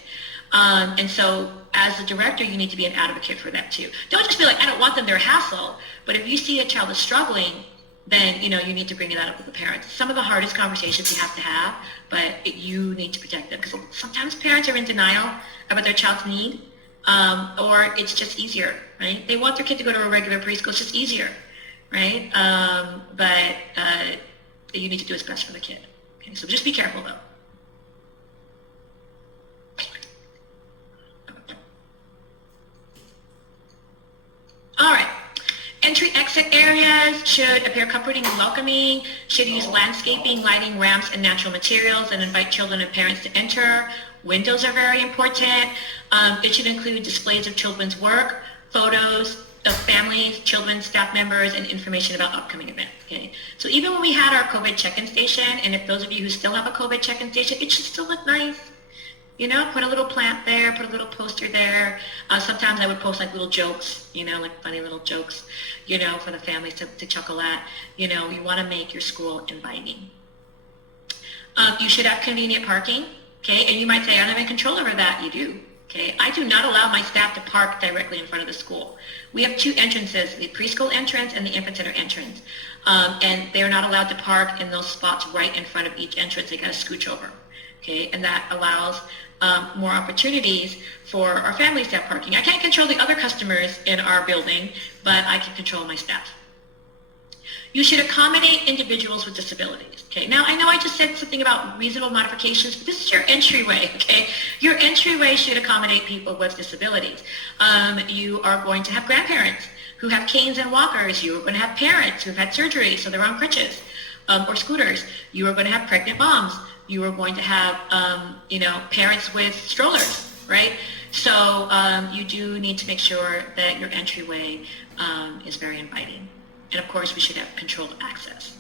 And so as a director, you need to be an advocate for that too. Don't just be like, I don't want them, they're a hassle. But if you see a child is struggling, then you need to bring that up with the parents. Some of the hardest conversations you have to have, but you need to protect them because sometimes parents are in denial about their child's need, or it's just easier, right? They want their kid to go to a regular preschool. It's just easier, right? But you need to do what's best for the kid. Okay, so just be careful though. All right. Entry-exit areas should appear comforting and welcoming, should use landscaping, lighting, ramps, and natural materials, and invite children and parents to enter. Windows are very important. It should include displays of children's work, photos of families, children, staff members, and information about upcoming events. Okay? So even when we had our COVID check-in station, and if those of you who still have a COVID check-in station, it should still look nice. Put a little plant there, put a little poster there. Sometimes I would post like little jokes, like funny little jokes, for the families to chuckle at. You want to make your school inviting. You should have convenient parking, okay? And you might say, I don't have any control over that. You do, Okay, I do not allow my staff to park directly in front of the school. We have two entrances, the preschool entrance and the infant center entrance. And they're not allowed to park in those spots right in front of each entrance. They got to scooch over. Okay, and that allows more opportunities for our families to have parking. I can't control the other customers in our building, but I can control my staff. You should accommodate individuals with disabilities. Okay, now I know I just said something about reasonable modifications, but this is your entryway, okay? Your entryway should accommodate people with disabilities. You are going to have grandparents who have canes and walkers. You are going to have parents who have had surgery, so they're on crutches or scooters. You are going to have pregnant moms. You are going to have, parents with strollers, right? So you do need to make sure that your entryway is very inviting. And of course, we should have controlled access.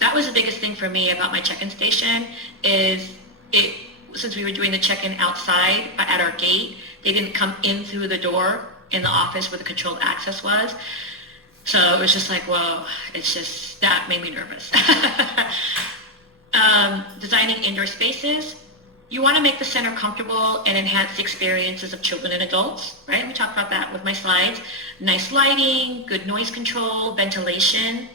That was the biggest thing for me about my check-in station is since we were doing the check-in outside at our gate, they didn't come in through the door in the office where the controlled access was. So it was just like, whoa, that made me nervous. Designing indoor spaces. You want to make the center comfortable and enhance the experiences of children and adults, right? We talked about that with my slides. Nice lighting, good noise control, ventilation,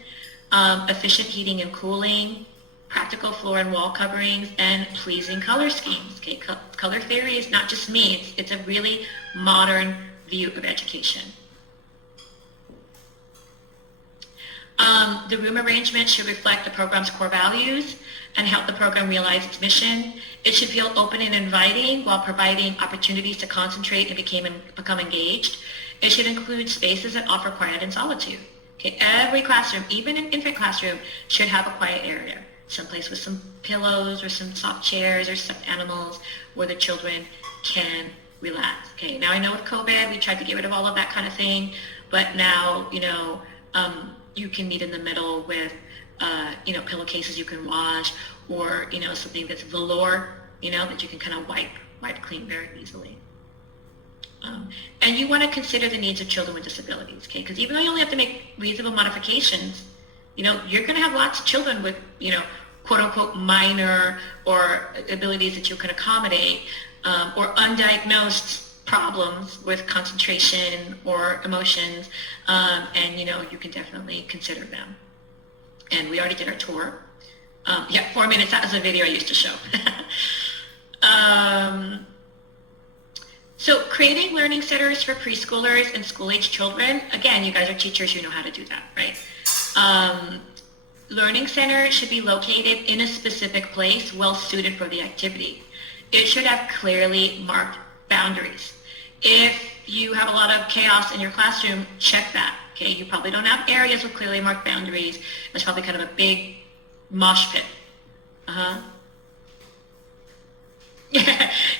efficient heating and cooling, practical floor and wall coverings, and pleasing color schemes. Okay, color theory is not just me. It's a really modern view of education. The room arrangement should reflect the program's core values and help the program realize its mission. It should feel open and inviting while providing opportunities to concentrate and become engaged. It should include spaces that offer quiet and solitude. Okay, every classroom, even an infant classroom, should have a quiet area. Someplace with some pillows or some soft chairs or stuffed animals where the children can relax. Okay, now I know with COVID, we tried to get rid of all of that kind of thing, but now, you can meet in the middle with, pillowcases you can wash or, something that's velour, that you can kind of wipe clean very easily. And you want to consider the needs of children with disabilities, okay? Because even though you only have to make reasonable modifications, you're going to have lots of children with, quote unquote, minor or abilities that you can accommodate or undiagnosed problems with concentration or emotions, and you can definitely consider them. And we already did our tour. 4 minutes, that was a video I used to show. So creating learning centers for preschoolers and school-age children, again, you guys are teachers, you know how to do that, right? Learning center should be located in a specific place well suited for the activity. It should have clearly marked boundaries. If you have a lot of chaos in your classroom, check that. Okay, you probably don't have areas with clearly marked boundaries. There's probably kind of a big mosh pit.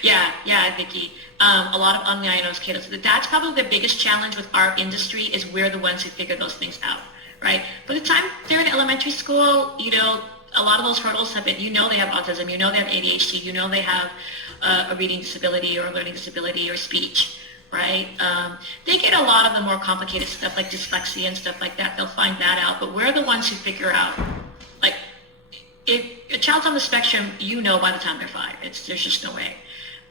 Yeah, Vicki. A lot of undiagnosed kiddos. That's probably the biggest challenge with our industry is we're the ones who figure those things out, right? By the time they're in elementary school, a lot of those hurdles have been, they have autism, they have ADHD, they have a reading disability or a learning disability or speech, right? They get a lot of the more complicated stuff like dyslexia and stuff like that. They'll find that out, but we're the ones who figure out, like, if a child's on the spectrum, by the time they're 5. There's just no way.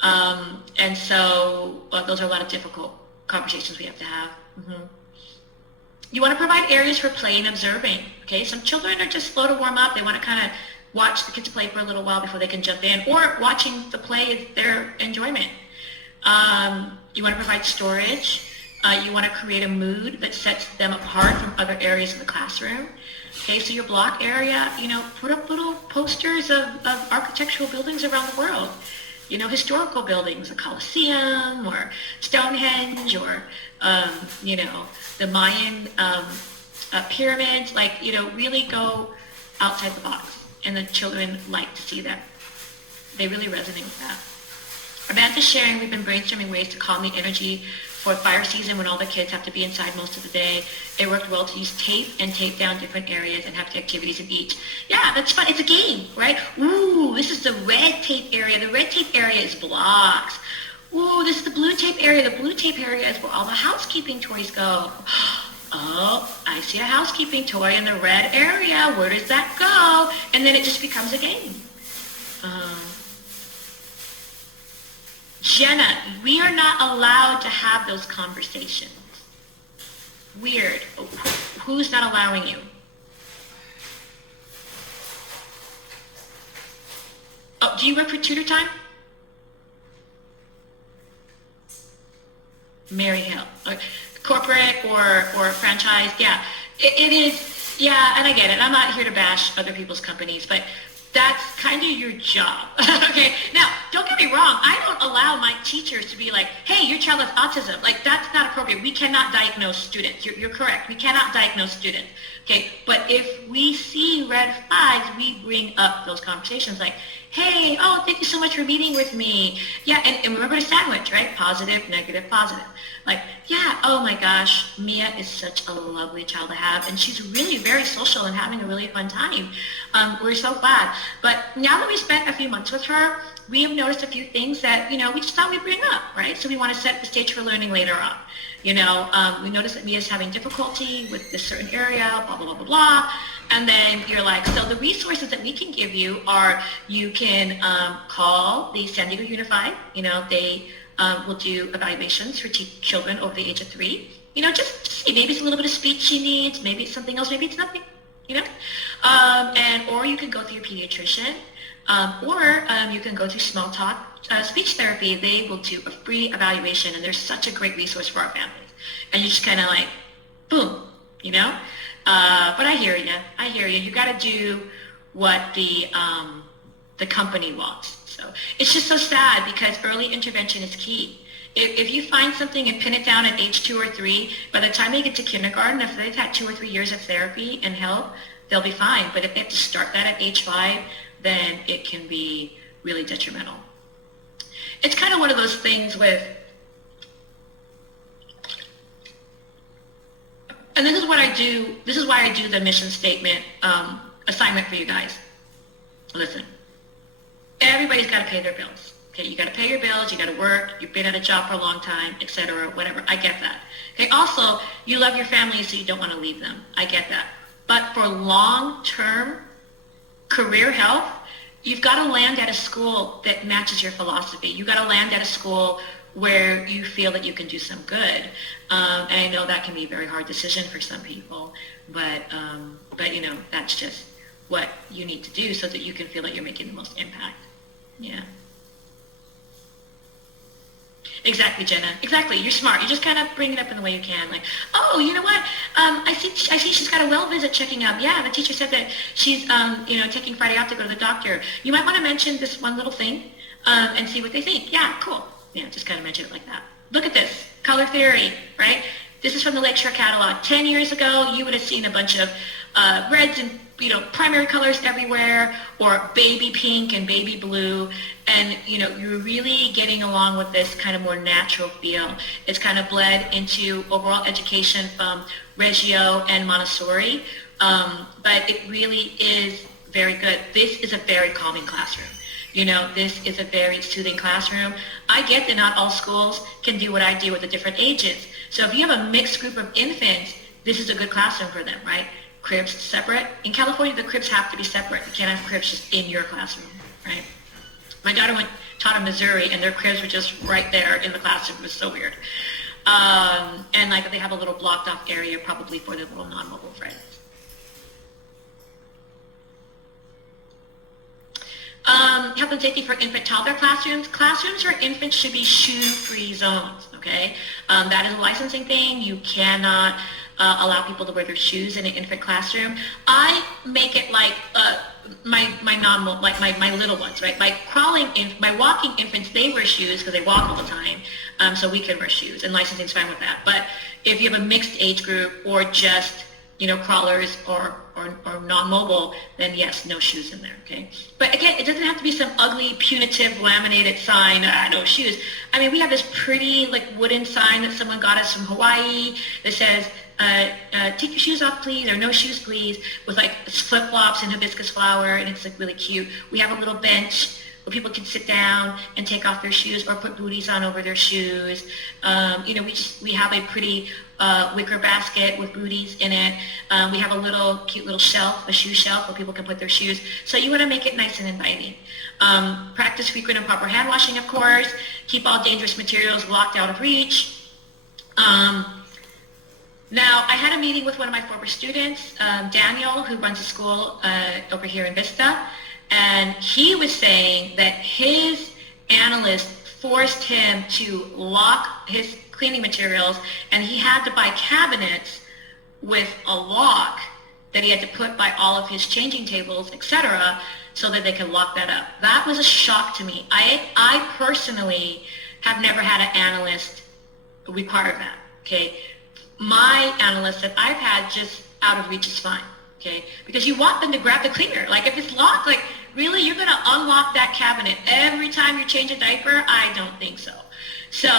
And so those are a lot of difficult conversations we have to have. You want to provide areas for play and observing. Okay, some children are just slow to warm up. They want to kind of watch the kids play for a little while before they can jump in, or watching the play is their enjoyment. You want to provide storage. You want to create a mood that sets them apart from other areas of the classroom. Okay, so your block area, put up little posters of architectural buildings around the world. Historical buildings, the Colosseum or Stonehenge or, the Mayan pyramids, really go outside the box. And the children like to see that. They really resonate with that. Amanda sharing, we've been brainstorming ways to calm the energy for fire season when all the kids have to be inside most of the day. It worked well to use tape and tape down different areas and have the activities in each. Yeah, that's fun. It's a game, right? Ooh, this is the red tape area. The red tape area is blocks. Ooh, this is the blue tape area. The blue tape area is where all the housekeeping toys go. Oh, I see a housekeeping toy in the red area. Where does that go? And then it just becomes a game. Jenna, we are not allowed to have those conversations. Weird. Who's not allowing you? Oh, do you work for Tutor Time? Mary Hill. Corporate or franchise, yeah. It is, yeah, and I get it. I'm not here to bash other people's companies, but that's kind of your job. Okay, now, don't get me wrong. I don't allow my teachers to be like, hey, your child has autism. Like, that's not appropriate. We cannot diagnose students. You're correct. We cannot diagnose students. Okay, but if we see red flags, we bring up those conversations like, hey, oh, thank you so much for meeting with me. Yeah, and remember the sandwich, right? Positive, negative, positive. Like, yeah, oh my gosh, Mia is such a lovely child to have, and she's really very social and having a really fun time. We're so glad. But now that we spent a few months with her, we have noticed a few things that, we just thought we'd bring up, right? So we want to set the stage for learning later on. We noticed that Mia's having difficulty with this certain area, blah, blah, blah, blah, blah. And then you're like, so the resources that we can give you are, you can call the San Diego Unified. They will do evaluations for children over the age of 3. Just to see, maybe it's a little bit of speech she needs, maybe it's something else, maybe it's nothing, or you can go through your pediatrician, or you can go through Small Talk Speech Therapy. They will do a free evaluation, and they're such a great resource for our families. And you just kind of like, boom, but I hear you. You got to do what the company wants. So it's just so sad because early intervention is key. If you find something and pin it down at age 2 or 3, by the time they get to kindergarten, if they've had 2 or 3 years of therapy and help, they'll be fine. But if they have to start that at age 5, then it can be really detrimental. It's kind of one of those things with, and this is why I do the mission statement assignment for you guys. Listen, everybody's got to pay their bills. Okay, you got to pay your bills, you got to work, you've been at a job for a long time, etc., whatever. I get that. Okay, also, you love your family, so you don't want to leave them. I get that. But for long-term career health, you've got to land at a school that matches your philosophy. You've got to land at a school where you feel that you can do some good. And I know that can be a very hard decision for some people, but that's just what you need to do so that you can feel that you're making the most impact. Yeah. Exactly, Jenna. Exactly. You're smart. You just kind of bring it up in the way you can. Like, oh, you know what? I see she's got a well visit checking up. Yeah, the teacher said that she's, taking Friday off to go to the doctor. You might want to mention this one little thing and see what they think. Yeah, cool. Yeah, just kind of mention it like that. Look at this. Color theory, right? This is from the Lakeshore catalog. 10 years ago, you would have seen a bunch of reds and primary colors everywhere, or baby pink and baby blue, and you're really getting along with this kind of more natural feel. It's kind of bled into overall education from Reggio and Montessori, but it really is very good. This is a very calming classroom. This is a very soothing classroom. I get that not all schools can do what I do with the different ages. So if you have a mixed group of infants, this is a good classroom for them, right? Cribs separate. In California, the cribs have to be separate. You can't have cribs just in your classroom, right? My daughter taught in Missouri, and their cribs were just right there in the classroom. It was so weird. And like they have a little blocked off area probably for their little non-mobile friends. Health and safety for infant toddler classrooms. Classrooms for infants should be shoe-free zones, okay? That is a licensing thing. You cannot allow people to wear their shoes in an infant classroom. I make it like my little ones, right? My walking infants, they wear shoes because they walk all the time, so we can wear shoes, and licensing's fine with that. But if you have a mixed age group or just crawlers or non-mobile, then yes, no shoes in there, okay? But again, it doesn't have to be some ugly, punitive, laminated sign, no shoes. I mean, we have this pretty, wooden sign that someone got us from Hawaii that says, take your shoes off, please, or no shoes, please, with, flip-flops and hibiscus flower, and it's, really cute. We have a little bench where people can sit down and take off their shoes or put booties on over their shoes. We have a pretty wicker basket with booties in it. We have a little cute little shelf, a shoe shelf where people can put their shoes. So you want to make it nice and inviting. Practice frequent and proper hand washing, of course. Keep all dangerous materials locked out of reach. Now, I had a meeting with one of my former students, Daniel, who runs a school over here in Vista, and he was saying that his analyst forced him to lock his cleaning materials, and he had to buy cabinets with a lock that he had to put by all of his changing tables, etc., so that they could lock that up. That was a shock to me. I personally have never had an analyst require that, okay? My analysts that I've had just out of reach is fine, okay? Because you want them to grab the cleaner. Like if it's locked, like really you're gonna unlock that cabinet every time you change a diaper? I don't think so. So,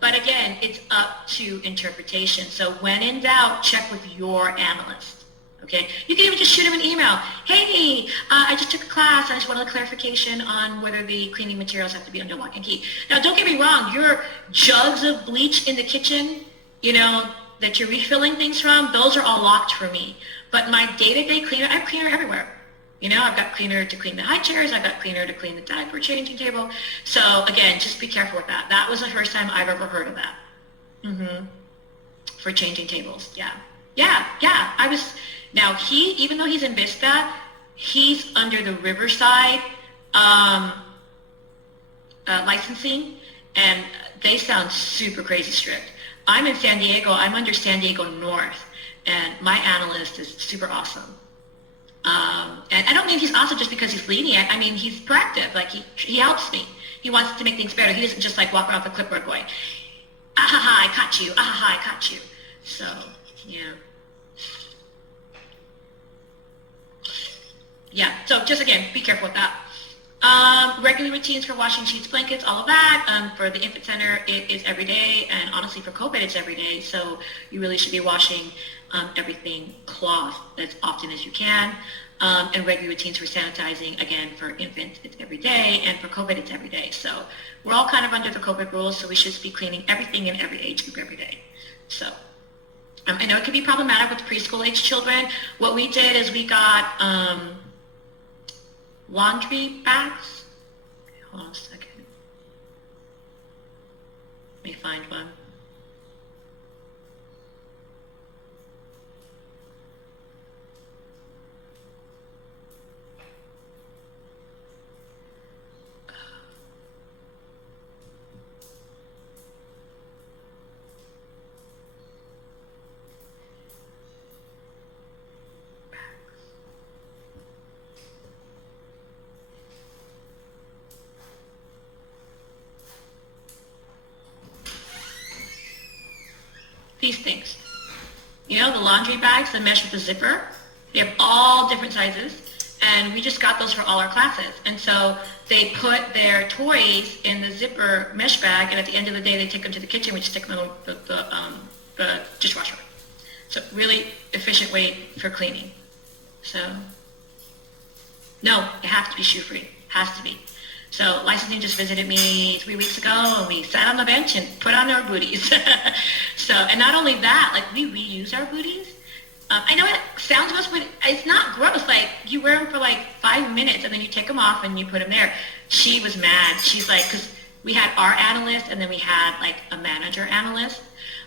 but again, it's up to interpretation. So when in doubt, check with your analyst, okay? You can even just shoot them an email. Hey, I just took a class. I just wanted a clarification on whether the cleaning materials have to be under lock and key. Now, don't get me wrong. Your jugs of bleach in the kitchen, you know, that you're refilling things from, those are all locked for me. But my day-to-day cleaner, I have cleaner everywhere. You know, I've got cleaner to clean the high chairs. I've got cleaner to clean the diaper changing table. So again, just be careful with that. That was the first time I've ever heard of that. For changing tables. Yeah. Now even though he's in Vista, he's under the Riverside licensing, and they sound super crazy strict. I'm in San Diego. I'm under San Diego North, and my analyst is super awesome. And I don't mean he's awesome just because he's lenient. I mean, he's proactive. Like he helps me. He wants to make things better. He doesn't just like walk around with a clipboard going, ah ha ha, I caught you. Ah ha ha, I caught you. So, yeah. Yeah, so just again, be careful with that. Regular routines for washing sheets, blankets, all of that. For the infant center, it is every day, and honestly for COVID, it's every day. So you really should be washing everything cloth as often as you can. And regular routines for sanitizing, again, for infants, it's every day, and for COVID, it's every day. So we're all kind of under the COVID rules, so we should be cleaning everything in every age group every day. So I know it can be problematic with preschool age children. What we did is we got laundry bags. Okay, hold on a second. Let me find one. These things. You know, the laundry bags that mesh with the zipper. They have all different sizes, and we just got those for all our classes. And so they put their toys in the zipper mesh bag, and at the end of the day, they take them to the kitchen, we just stick them in the dishwasher. So really efficient way for cleaning. So, no, it has to be shoe-free. Has to be. So licensing just visited me 3 weeks ago, and we sat on the bench and put on our booties. So, and not only that, like we reuse our booties. I know it sounds gross, but it's not gross. Like you wear them for like 5 minutes, and then you take them off and you put them there. She was mad. She's like, because we had our analyst, and then we had like a manager analyst.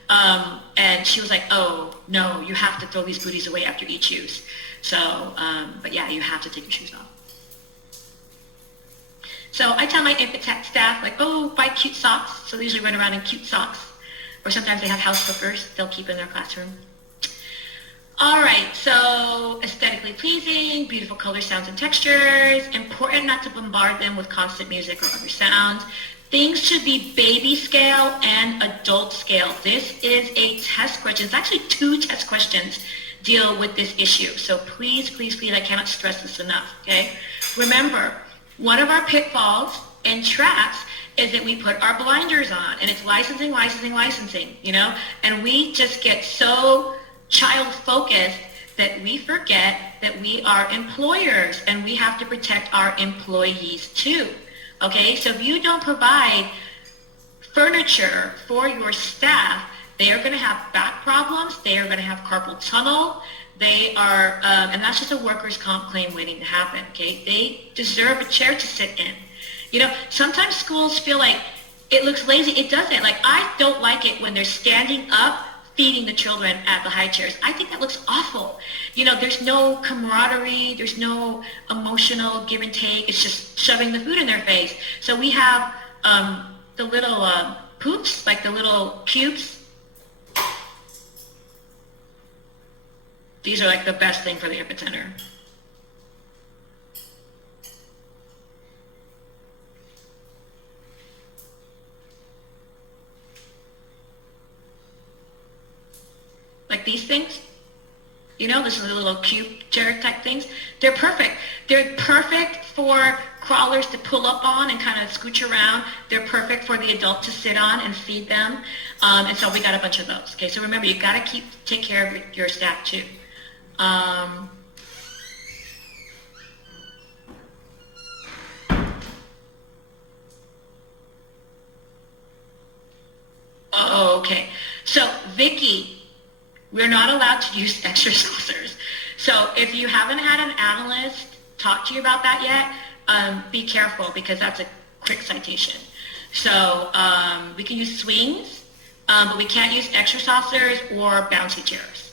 And she was like, oh, no, you have to throw these booties away after each use. So, but yeah, you have to take your shoes off. So I tell my infant staff, like, oh, buy cute socks. So they usually run around in cute socks. Or sometimes they have house slippers they'll keep in their classroom. All right, so aesthetically pleasing, beautiful colors, sounds, and textures. Important not to bombard them with constant music or other sounds. Things should be baby scale and adult scale. This is a test question. It's actually 2 test questions deal with this issue. So please, please, please, I cannot stress this enough, okay? Remember, one of our pitfalls and traps is that we put our blinders on, and it's licensing, you know? And we just get so child-focused that we forget that we are employers, and we have to protect our employees too, okay? So if you don't provide furniture for your staff, They are going to have back problems. They are going to have carpal tunnel. They are, and that's just a workers' comp claim waiting to happen, okay? They deserve a chair to sit in. You know, sometimes schools feel like it looks lazy. It doesn't. Like, I don't like it when they're standing up feeding the children at the high chairs. I think that looks awful. You know, there's no camaraderie. There's no emotional give and take. It's just shoving the food in their face. So we have the little poops, like the little cubes. These are like the best thing for the infant center. Like these things, you know, this is the little cube chair type things. They're perfect. They're perfect for crawlers to pull up on and kind of scooch around. They're perfect for the adult to sit on and feed them. And so we got a bunch of those. Okay, so remember, you got to take care of your staff too. Oh, okay. So Vicki, we're not allowed to use extra saucers. So if you haven't had an analyst talk to you about that yet, be careful, because that's a quick citation. So we can use swings, but we can't use extra saucers or bouncy chairs.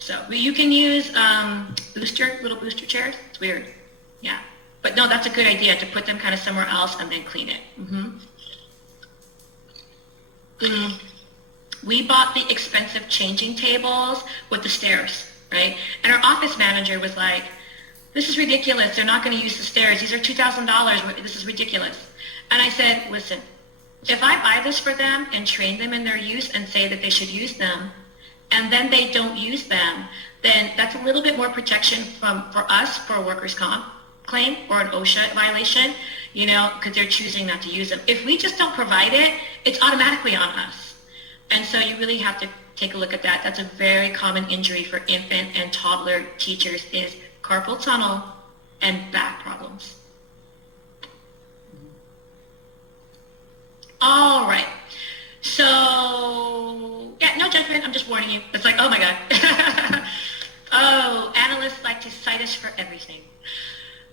So you can use little booster chairs. It's weird. Yeah. But no, that's a good idea to put them kind of somewhere else and then clean it. We bought the expensive changing tables with the stairs, right? And our office manager was like, this is ridiculous. They're not going to use the stairs. These are $2,000. This is ridiculous. And I said, listen, if I buy this for them and train them in their use and say that they should use them, and then they don't use them, then that's a little bit more protection for us for a workers' comp claim or an OSHA violation, you know, because they're choosing not to use them. If we just don't provide it, it's automatically on us. And so you really have to take a look at that. That's a very common injury for infant and toddler teachers, is carpal tunnel and back problems. All right. So, yeah, no judgment. I'm just warning you. It's like, oh my God. Oh, analysts like to cite us for everything.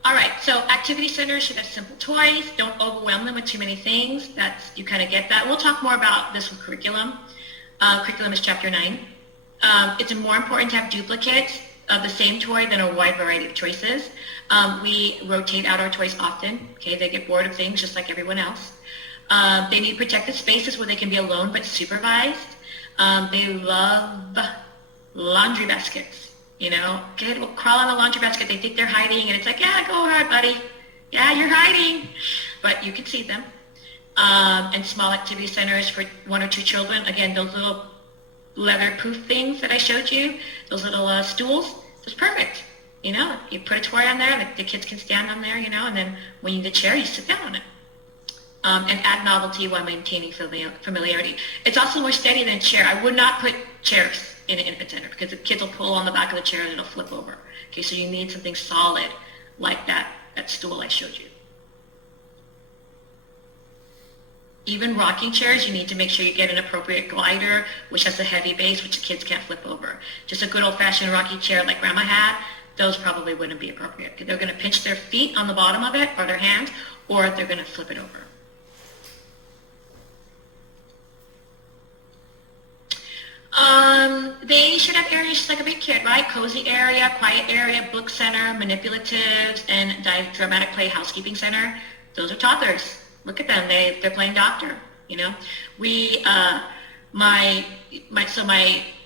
All right, so activity centers should have simple toys. Don't overwhelm them with too many things. You kind of get that. We'll talk more about this with curriculum. Curriculum is chapter 9. It's more important to have duplicates of the same toy than a wide variety of choices. We rotate out our toys often. Okay, they get bored of things just like everyone else. They need protected spaces where they can be alone but supervised. They love laundry baskets. You know, kid will crawl on the laundry basket. They think they're hiding, and it's like, yeah, go hard, buddy. Yeah, you're hiding. But you can see them. And small activity centers for 1 or 2 children. Again, those little leather poof things that I showed you, those little stools, that's perfect. You know, you put a toy on there, the kids can stand on there, you know, and then when you need a chair, you sit down on it. And add novelty while maintaining familiarity. It's also more steady than a chair. I would not put chairs in an infant center because the kids will pull on the back of the chair and it'll flip over. Okay, so you need something solid like that stool I showed you. Even rocking chairs, you need to make sure you get an appropriate glider, which has a heavy base, which the kids can't flip over. Just a good old-fashioned rocking chair like Grandma had, those probably wouldn't be appropriate. They're going to pinch their feet on the bottom of it, or their hands, or they're going to flip it over. They should have areas just like a big kid, right? Cozy area, quiet area, book center, manipulatives, and dramatic play housekeeping center. Those are toddlers. Look at them. They're playing doctor, you know. My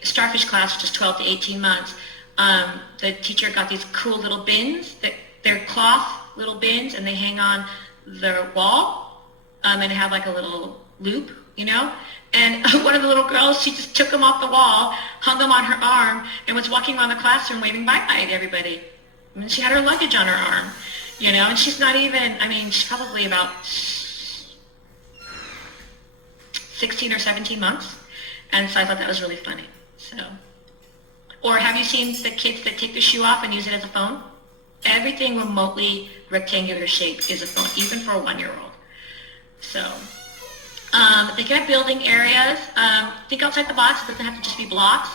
starfish class, which is 12 to 18 months, the teacher got these cool little bins. They're cloth little bins, and they hang on the wall, and have like a little loop, you know. And one of the little girls, she just took them off the wall, hung them on her arm, and was walking around the classroom waving bye-bye to everybody. And she had her luggage on her arm, you know, and she's not even, I mean, she's probably about 16 or 17 months. And so I thought that was really funny. So, or have you seen the kids that take the shoe off and use it as a phone? Everything remotely rectangular shape is a phone, even for a 1-year-old. So, They can have building areas. Think outside the box. It doesn't have to just be blocks.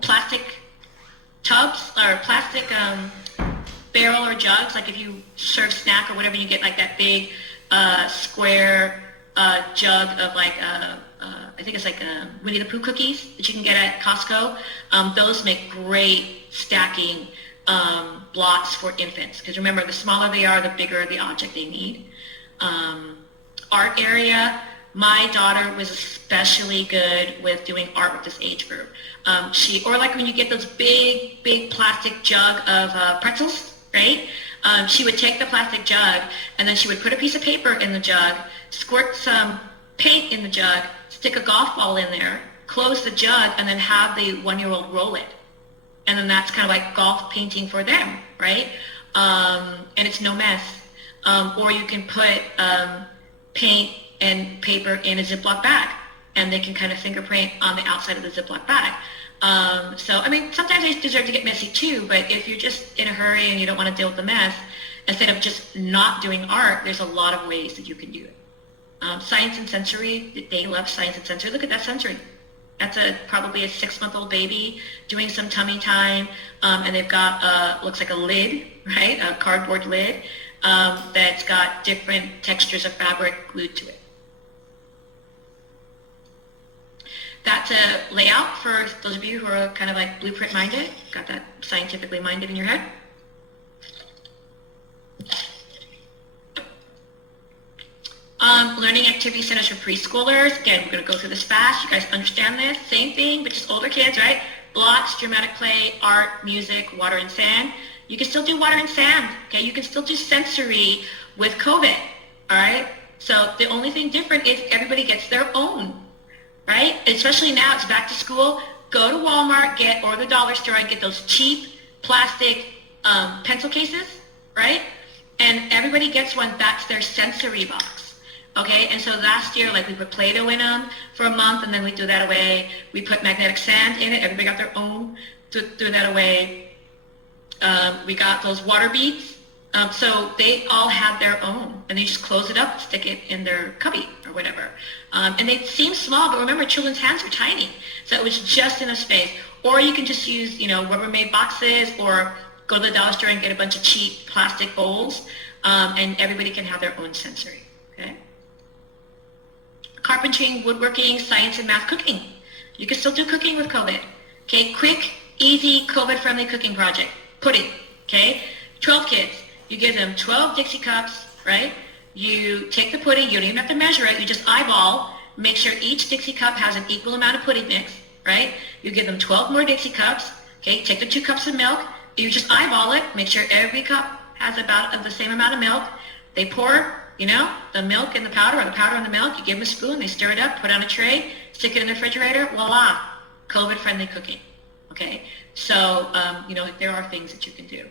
Plastic tubs or plastic barrel or jugs. Like if you serve snack or whatever, you get like that big square jug of like I think it's like Winnie the Pooh cookies that you can get at Costco. Those make great stacking blocks for infants, because remember, the smaller they are, the bigger the object they need. Art area. My daughter was especially good with doing art with this age group. Or like when you get those big plastic jug of pretzels, right? She would take the plastic jug and then she would put a piece of paper in the jug, squirt some paint in the jug, stick a golf ball in there, close the jug, and then have the 1-year-old roll it. And then that's kind of like golf painting for them, right? And it's no mess. Or you can put paint and paper in a Ziploc bag, and they can kind of fingerprint on the outside of the Ziploc bag. So, I mean, sometimes they deserve to get messy too, but if you're just in a hurry and you don't want to deal with the mess, instead of just not doing art, there's a lot of ways that you can do it. Science and sensory, they love science and sensory. Look at that sensory. That's probably a 6-month-old baby doing some tummy time, and they've got, looks like a lid, right? A cardboard lid that's got different textures of fabric glued to it. That's a layout for those of you who are kind of like blueprint minded, got that scientifically minded in your head. Learning activity centers for preschoolers. Again, we're going to go through this fast. You guys understand this? Same thing, but just older kids, right? Blocks, dramatic play, art, music, water and sand. You can still do water and sand, okay? You can still do sensory with COVID, all right? So the only thing different is everybody gets their own, right? Especially now, it's back to school. Go to Walmart, or the dollar store and get those cheap plastic pencil cases, right? And everybody gets one. That's their sensory box. Okay, and so last year, like we put Play-Doh in them for a month, and then we threw that away. We put magnetic sand in it. Everybody got their own, threw that away. We got those water beads. So they all had their own, and they just close it up, stick it in their cubby or whatever. And they seem small, but remember, children's hands are tiny. So it was just enough space. Or you can just use, Rubbermaid boxes, or go to the dollar store and get a bunch of cheap plastic bowls, and everybody can have their own sensory, okay? Carpentry, woodworking, science and math, cooking. You can still do cooking with COVID. Okay, quick, easy, COVID-friendly cooking project. Pudding, okay? 12 kids. You give them 12 Dixie cups, right? You take the pudding, you don't even have to measure it, you just eyeball, make sure each Dixie cup has an equal amount of pudding mix, right? You give them 12 more Dixie cups, okay? Take the 2 cups of milk, you just eyeball it, make sure every cup has about the same amount of milk. They pour, the milk in the powder, or the powder in the milk, you give them a spoon, they stir it up, put it on a tray, stick it in the refrigerator, voila, COVID-friendly cooking, okay? So, there are things that you can do.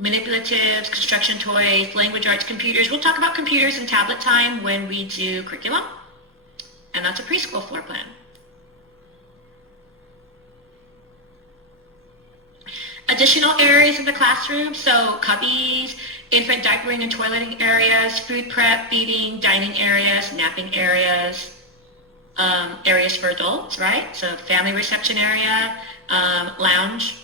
Manipulatives, construction toys, language arts, computers. We'll talk about computers and tablet time when we do curriculum, and that's a preschool floor plan. Additional areas in the classroom, so cubbies, infant diapering and toileting areas, food prep, feeding, dining areas, napping areas, areas for adults, right? So family reception area, lounge,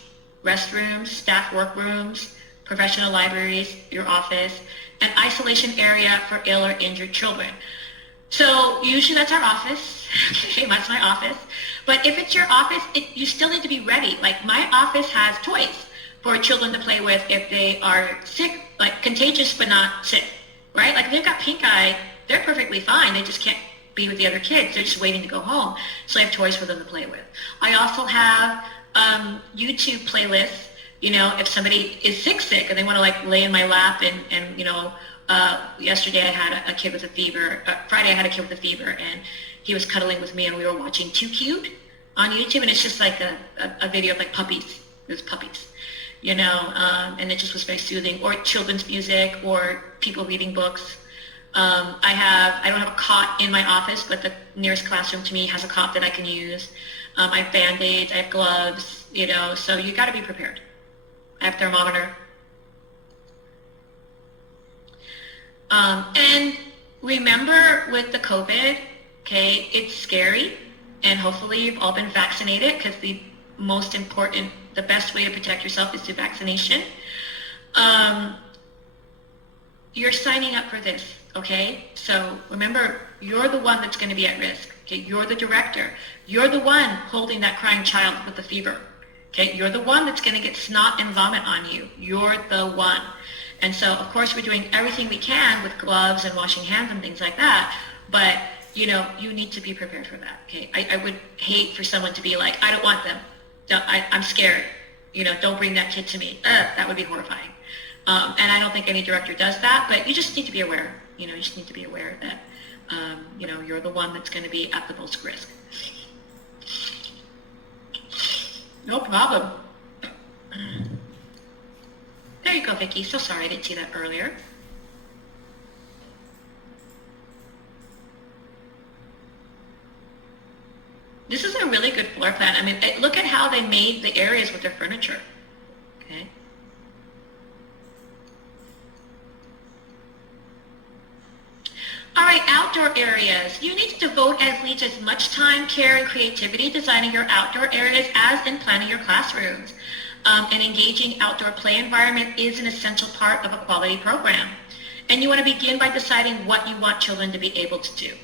restrooms, staff workrooms, professional libraries, your office, and isolation area for ill or injured children. So usually that's our office. Okay, that's my office. But if it's your office, you still need to be ready. Like my office has toys for children to play with if they are sick, like contagious but not sick, right? Like if they've got pink eye, they're perfectly fine. They just can't be with the other kids. They're just waiting to go home. So I have toys for them to play with. I also have YouTube playlists. If somebody is sick and they want to like lay in my lap and yesterday I had a kid with a fever. Friday I had a kid with a fever, and he was cuddling with me, and we were watching Too Cute on YouTube, and it's just like a video of like puppies. There's puppies, and it just was very soothing. Or children's music, or people reading books. I don't have a cot in my office, but the nearest classroom to me has a cot that I can use. I have Band-Aids, I have gloves, so you got to be prepared. I have thermometer. And remember with the COVID, okay, it's scary, and hopefully you've all been vaccinated, because the most important, the best way to protect yourself is through vaccination. You're signing up for this, okay? So remember, you're the one that's going to be at risk, okay? You're the director. You're the one holding that crying child with the fever, okay? You're the one that's going to get snot and vomit on you. You're the one. And so, of course, we're doing everything we can with gloves and washing hands and things like that, but, you know, you need to be prepared for that, okay? I would hate for someone to be like, I don't want them. I'm scared. You know, don't bring that kid to me. That would be horrifying. And I don't think any director does that, but you just need to be aware. You know, you just need to be aware that, you know, you're the one that's going to be at the most risk. No problem. There you go, Vicky. So sorry I didn't see that earlier. This is a really good floor plan. I mean, look at how they made the areas with their furniture. Okay. All right, outdoor areas. You need to devote as least as much time, care, and creativity designing your outdoor areas as in planning your classrooms. An engaging outdoor play environment is an essential part of a quality program. And you want to begin by deciding what you want children to be able to do.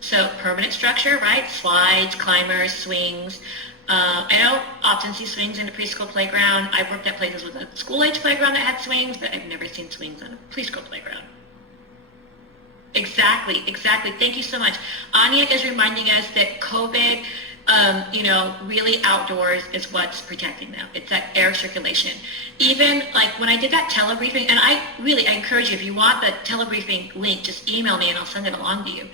So permanent structure, right? Slides, climbers, swings. I don't often see swings in the preschool playground. I've worked at places with a school-age playground that had swings, but I've never seen swings on a preschool playground. Exactly. Thank you so much. Anya is reminding us that COVID, you know, really outdoors is what's protecting them. It's that air circulation. Even like when I did that telebriefing, and I encourage you, if you want the telebriefing link, just email me and I'll send it along to you.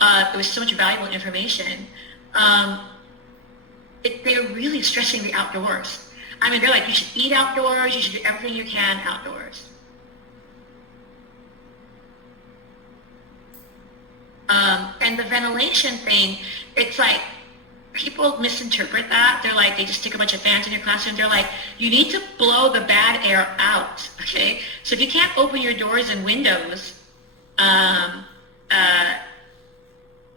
It was so much valuable information. They're really stressing the outdoors. I mean, they're like, you should eat outdoors, you should do everything you can outdoors. And the ventilation thing, it's like, people misinterpret that. They're like, they just stick a bunch of fans in your classroom. They're like, you need to blow the bad air out, okay? So if you can't open your doors and windows, then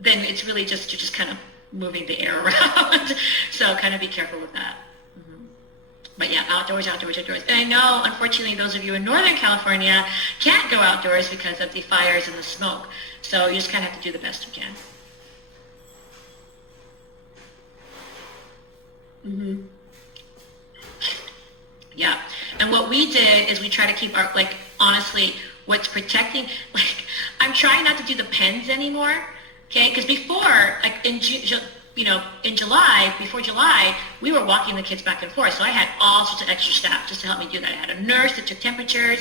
it's really just, you're just kind of moving the air around. So kind of be careful with that. Mm-hmm. But yeah, outdoors. And I know, unfortunately, those of you in Northern California can't go outdoors because of the fires and the smoke. So you just kind of have to do the best you can. Mm-hmm. Yeah. And what we did is we try to keep our, like, honestly, what's protecting, like, I'm trying not to do the pens anymore. Okay, because before, like in July, before July, we were walking the kids back and forth. So I had all sorts of extra staff just to help me do that. I had a nurse that took temperatures,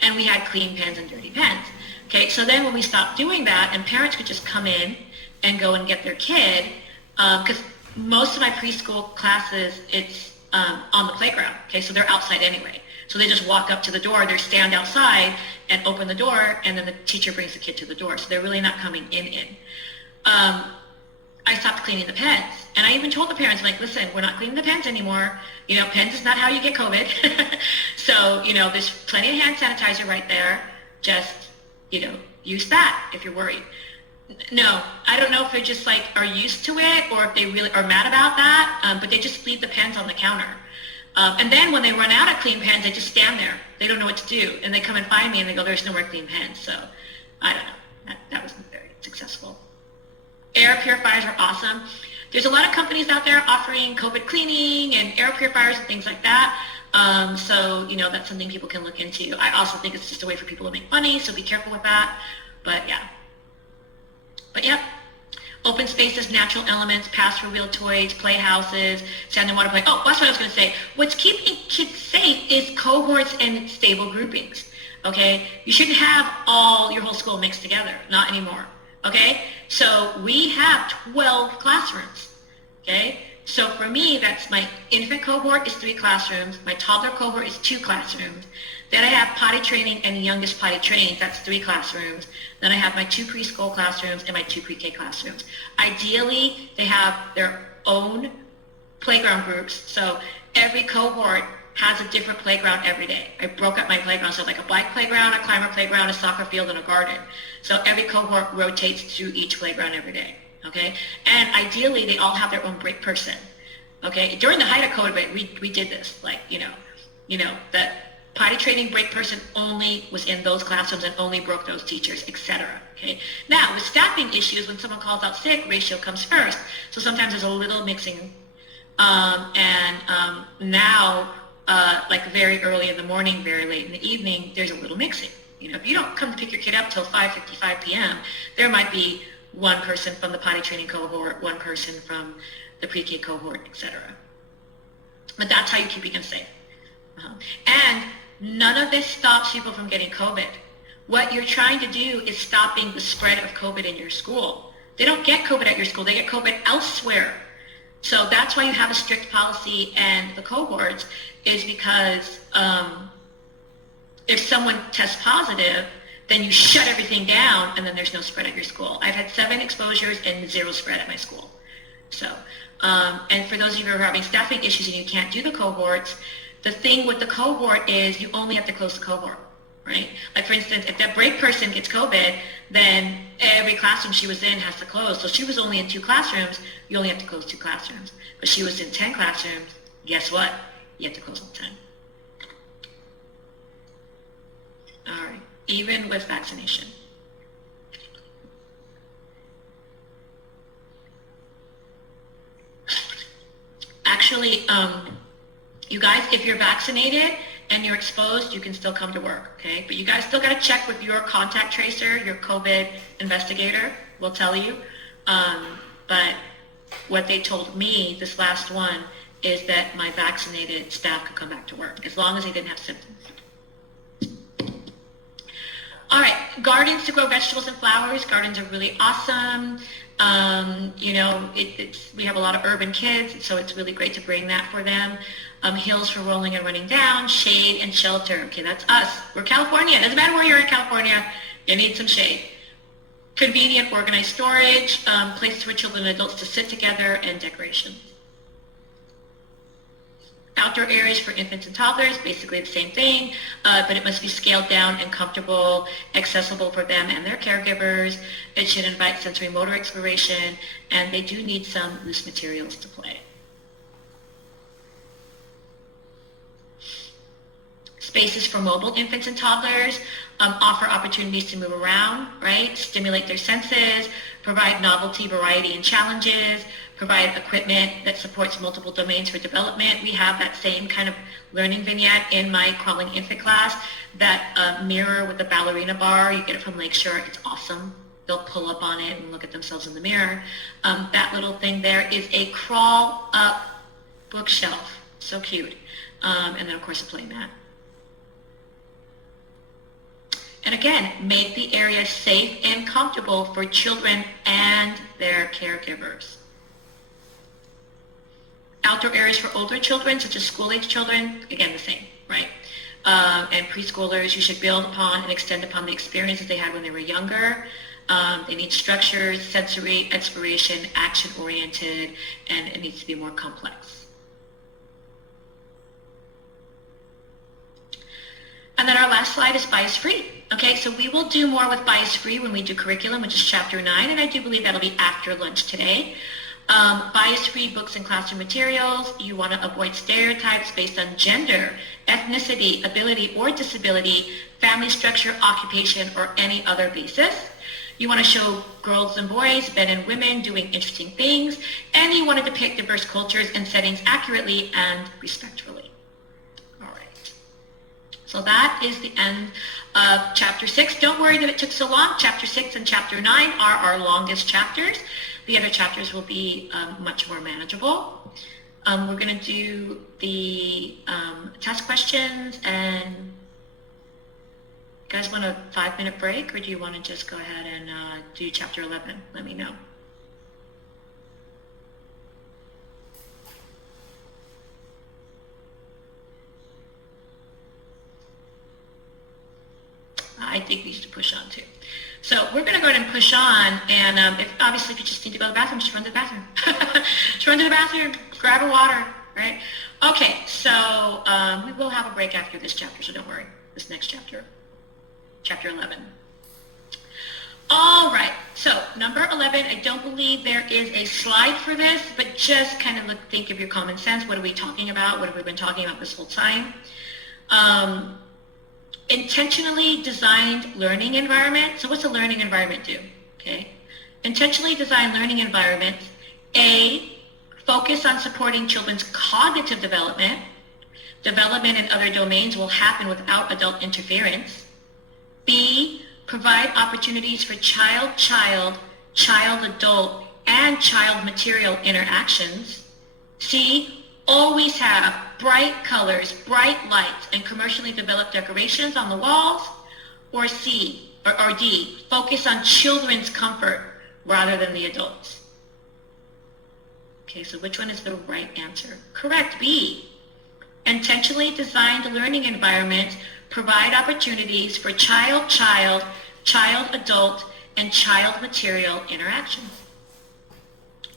and we had clean pens and dirty pens. Okay, so then when we stopped doing that, and parents could just come in and go and get their kid, because most of my preschool classes, it's on the playground. Okay, so they're outside anyway. So they just walk up to the door, they stand outside and open the door, and then the teacher brings the kid to the door. So they're really not coming in. I stopped cleaning the pens. And I even told the parents, like, listen, we're not cleaning the pens anymore. You know, pens is not how you get COVID. So, you know, there's plenty of hand sanitizer right there. Just, you know, use that if you're worried. No, I don't know if they just like are used to it or if they really are mad about that, but they just leave the pens on the counter. And then when they run out of clean pens, they just stand there. They don't know what to do. And they come and find me and they go, there's no more clean pens. So I don't know. That wasn't very successful. Air purifiers are awesome. There's a lot of companies out there offering COVID cleaning and air purifiers and things like that. So, you know, that's something people can look into. I also think it's just a way for people to make money, so be careful with that. But yeah. Open spaces, natural elements, pass-for-wheel toys, playhouses, sand and water play. Oh, that's what I was going to say. What's keeping kids safe is cohorts and stable groupings, okay? You shouldn't have your whole school mixed together, not anymore, okay? So we have 12 classrooms, okay? So for me, that's my infant cohort is 3 classrooms, my toddler cohort is 2 classrooms, then I have potty training and youngest potty trained, that's 3 classrooms. Then I have my 2 preschool classrooms and my 2 pre-K classrooms. Ideally, they have their own playground groups. So every cohort has a different playground every day. I broke up my playground, so like a bike playground, a climber playground, a soccer field, and a garden. So every cohort rotates through each playground every day, okay? And ideally, they all have their own break person, okay? During the height of COVID, we did this, like, that potty training break person only was in those classrooms and only broke those teachers, etc. Okay. Now, with staffing issues, when someone calls out sick, ratio comes first. So sometimes there's a little mixing. Now, like very early in the morning, very late in the evening, there's a little mixing. If you don't come to pick your kid up till 5:55 p.m., there might be one person from the potty training cohort, one person from the pre-K cohort, etc. But that's how you're keeping them safe. And none of this stops people from getting COVID. What you're trying to do is stopping the spread of COVID in your school. They don't get COVID at your school, they get COVID elsewhere. So that's why you have a strict policy and the cohorts is because if someone tests positive, then you shut everything down and then there's no spread at your school. I've had 7 exposures and 0 spread at my school. So, and for those of you who are having staffing issues and you can't do the cohorts, the thing with the cohort is you only have to close the cohort, right? Like for instance, if that break person gets COVID, then every classroom she was in has to close. So she was only in 2 classrooms, you only have to close 2 classrooms. But she was in 10 classrooms, guess what? You have to close all 10. All right, even with vaccination. Actually, you guys, if you're vaccinated and you're exposed, you can still come to work, okay? But you guys still got to check with your contact tracer, your COVID investigator will tell you. But what they told me, this last one, is that my vaccinated staff could come back to work as long as they didn't have symptoms. All right, gardens to grow vegetables and flowers. Gardens are really awesome. We have a lot of urban kids, so it's really great to bring that for them. Hills for rolling and running down, shade and shelter. Okay, that's us. We're California. Doesn't matter where you're in California, you need some shade. Convenient, organized storage, places for children and adults to sit together, and decorations. Outdoor areas for infants and toddlers, basically the same thing, but it must be scaled down and comfortable, accessible for them and their caregivers. It should invite sensory motor exploration, and they do need some loose materials to play. Spaces for mobile infants and toddlers offer opportunities to move around, right? Stimulate their senses, provide novelty, variety, and challenges, provide equipment that supports multiple domains for development. We have that same kind of learning vignette in my crawling infant class, that mirror with the ballerina bar. You get it from Lakeshore. It's awesome. They'll pull up on it and look at themselves in the mirror. That little thing there is a crawl up bookshelf. So cute. And then, of course, a play mat. And again, make the area safe and comfortable for children and their caregivers. Outdoor areas for older children, such as school-age children, again, the same, right? And preschoolers, you should build upon and extend upon the experiences they had when they were younger. They need structures, sensory, exploration, action-oriented, and it needs to be more complex. And then our last slide is bias-free. Okay, so we will do more with bias-free when we do curriculum, which is chapter 9, and I do believe that'll be after lunch today. Bias-free books and classroom materials. You want to avoid stereotypes based on gender, ethnicity, ability, or disability, family structure, occupation, or any other basis. You want to show girls and boys, men and women doing interesting things, and you want to depict diverse cultures and settings accurately and respectfully. All right. So that is the end of chapter 6. Don't worry that it took so long. Chapter 6 and chapter 9 are our longest chapters. The other chapters will be much more manageable. We're going to do the test questions, and you guys want a 5-minute break, or do you want to just go ahead and do chapter 11? Let me know. I think we should push on too. So we're going to go ahead and push on, and obviously if you just need to go to the bathroom, just run to the bathroom. Just run to the bathroom, grab a water, right? Okay, so we will have a break after this chapter, so don't worry. This next chapter, chapter 11. All right, so number 11, I don't believe there is a slide for this, but just kind of think of your common sense. What are we talking about? What have we been talking about this whole time? Intentionally designed learning environment. So what's a learning environment do? Okay. Intentionally designed learning environments, A, focus on supporting children's cognitive development. Development in other domains will happen without adult interference. B, provide opportunities for child-child, child-adult, and child material interactions. C, always have bright colors, bright lights, and commercially developed decorations on the walls. Or C, or D, focus on children's comfort rather than the adults. Okay, so which one is the right answer? Correct, B. Intentionally designed learning environments provide opportunities for child-child, child-adult, and child material interactions.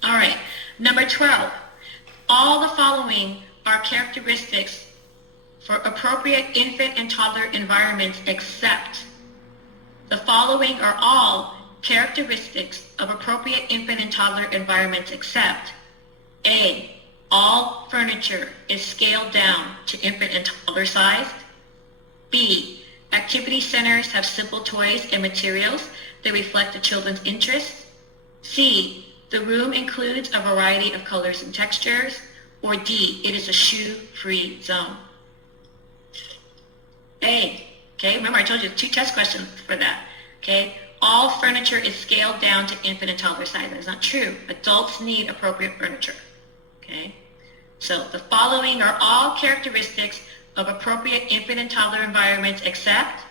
All right, number 12. All the following are characteristics for appropriate infant and toddler environments except. The following are all characteristics of appropriate infant and toddler environments except. A, all furniture is scaled down to infant and toddler sized. B, activity centers have simple toys and materials that reflect the children's interests. C, the room includes a variety of colors and textures. Or D, it is a shoe-free zone. A, okay, remember I told you 2 test questions for that, okay? All furniture is scaled down to infant and toddler size. That is not true. Adults need appropriate furniture, okay? So the following are all characteristics of appropriate infant and toddler environments except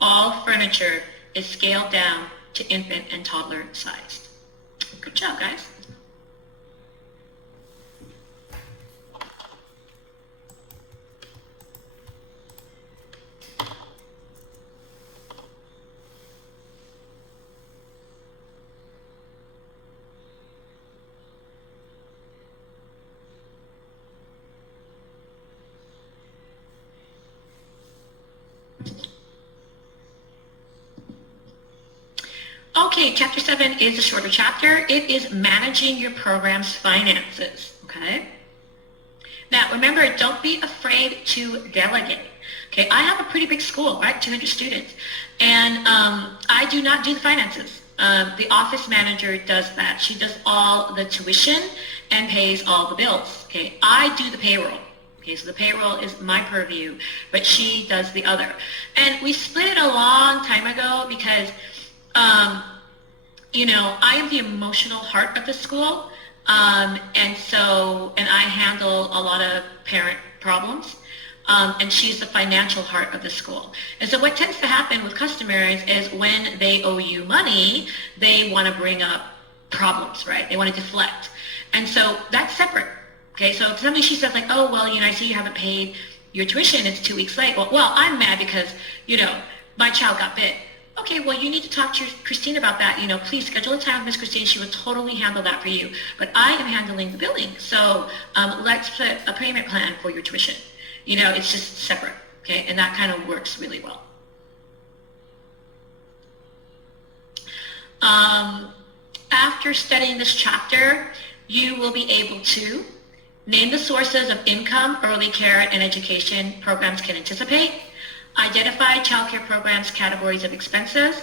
all furniture is scaled down to infant and toddler sized. Good job, guys. Okay, chapter 7 is a shorter chapter. It is managing your program's finances, okay? Now, remember, don't be afraid to delegate. Okay, I have a pretty big school, right? 200 students. And I do not do the finances. The office manager does that. She does all the tuition and pays all the bills. Okay, I do the payroll. Okay, so the payroll is my purview, but she does the other. And we split it a long time ago because you know, I am the emotional heart of the school, and I handle a lot of parent problems, and she's the financial heart of the school. And so what tends to happen with customers is when they owe you money, they want to bring up problems, right? They want to deflect. And so that's separate. Okay, so if something she says like, oh, well, you know, I see you haven't paid your tuition, it's 2 weeks late. Well, I'm mad because, you know, my child got bit. Okay, well, you need to talk to Christine about that. You know, please schedule a time with Miss Christine. She would totally handle that for you. But I am handling the billing. So let's put a payment plan for your tuition. You know, it's just separate. Okay, and that kind of works really well. After studying this chapter, you will be able to name the sources of income early care and education programs can anticipate, identify child care programs' categories of expenses,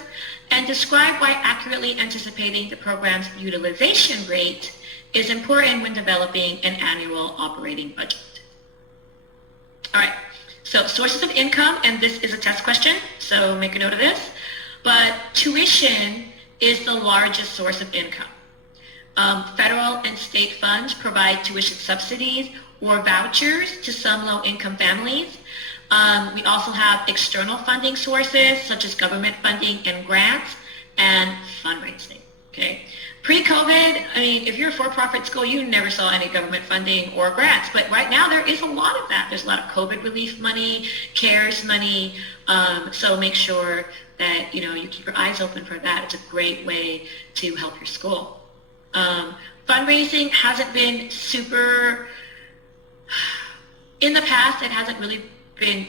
and describe why accurately anticipating the program's utilization rate is important when developing an annual operating budget. All right, so sources of income, and this is a test question, so make a note of this, but tuition is the largest source of income. Federal and state funds provide tuition subsidies or vouchers to some low-income families. We also have external funding sources such as government funding and grants and fundraising, okay? Pre-COVID, I mean, if you're a for-profit school, you never saw any government funding or grants, but right now there is a lot of that. There's a lot of COVID relief money, CARES money, so make sure that, you know, you keep your eyes open for that. It's a great way to help your school. Fundraising hasn't been super In the past, it hasn't really been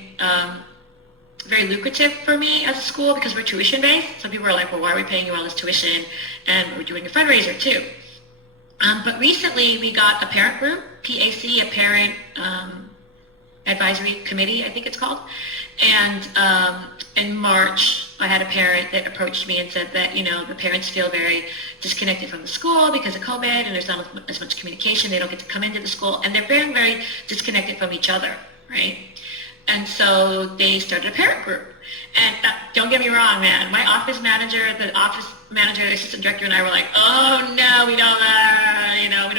very lucrative for me as a school because we're tuition-based. Some people are like, well, why are we paying you all this tuition? And we're doing a fundraiser too. But recently, we got a parent group, PAC, a parent advisory committee, I think it's called. And in March, I had a parent that approached me and said that, the parents feel very disconnected from the school because of COVID and there's not as much communication. They don't get to come into the school and they're very, very disconnected from each other, right? And so they started a parent group. And don't get me wrong, man. My office manager, the assistant director, and I were like, oh no, we don't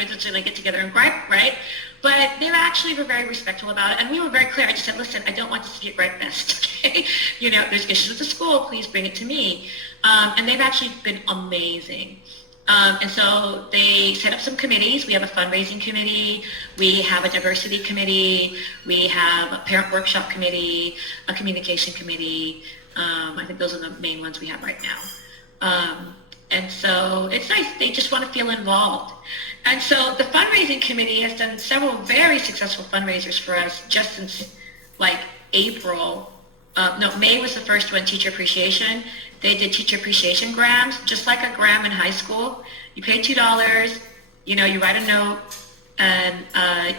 just get together and gripe, right? But they actually were very respectful about it, and we were very clear. I just said, listen, I don't want this to be a gripe fest, okay? There's issues with the school, please bring it to me. And they've actually been amazing. And so they set up some committees. We have a fundraising committee. We have a diversity committee. We have a parent workshop committee, a communication committee. I think those are the main ones we have right now. And so it's nice. They just want to feel involved. And so the fundraising committee has done several very successful fundraisers for us just since April. May was the first one, Teacher Appreciation. They did Teacher Appreciation grams, just like a gram in high school. You pay $2, you write a note, and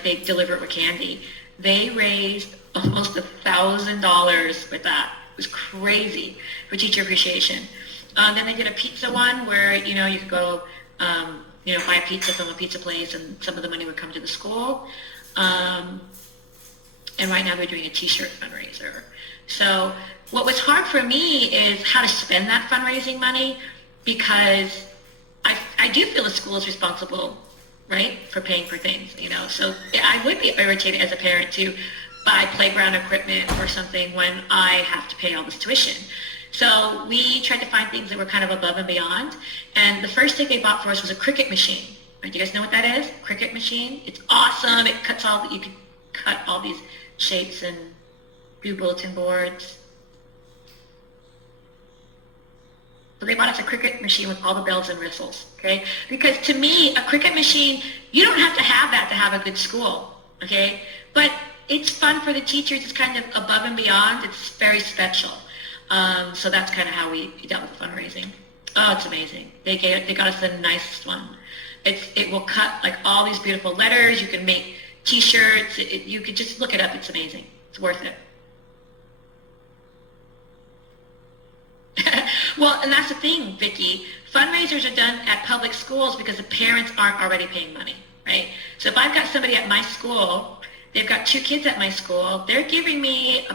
they deliver it with candy. They raised almost $1,000 with that. It was crazy for Teacher Appreciation. Then they did a pizza one where, you could go, buy a pizza from a pizza place and some of the money would come to the school. And right now they're doing a t-shirt fundraiser. So what was hard for me is how to spend that fundraising money because I do feel the school is responsible, right, for paying for things, So I would be irritated as a parent to buy playground equipment or something when I have to pay all this tuition. So we tried to find things that were kind of above and beyond. And the first thing they bought for us was a Cricut machine. Right, do you guys know what that is? Cricut machine. It's awesome. It cuts you can cut all these shapes and do bulletin boards. So they bought us a Cricut machine with all the bells and whistles, okay? Because to me, a Cricut machine, you don't have to have that to have a good school, okay? But it's fun for the teachers. It's kind of above and beyond. It's very special. So that's kind of how we dealt with fundraising. Oh, it's amazing. They got us the nicest one. It will cut all these beautiful letters. You can make t-shirts. You could just look it up. It's amazing. It's worth it. Well, and that's the thing, Vicki. Fundraisers are done at public schools because the parents aren't already paying money, right? So if I've got somebody at my school, they've got 2 kids at my school, they're giving me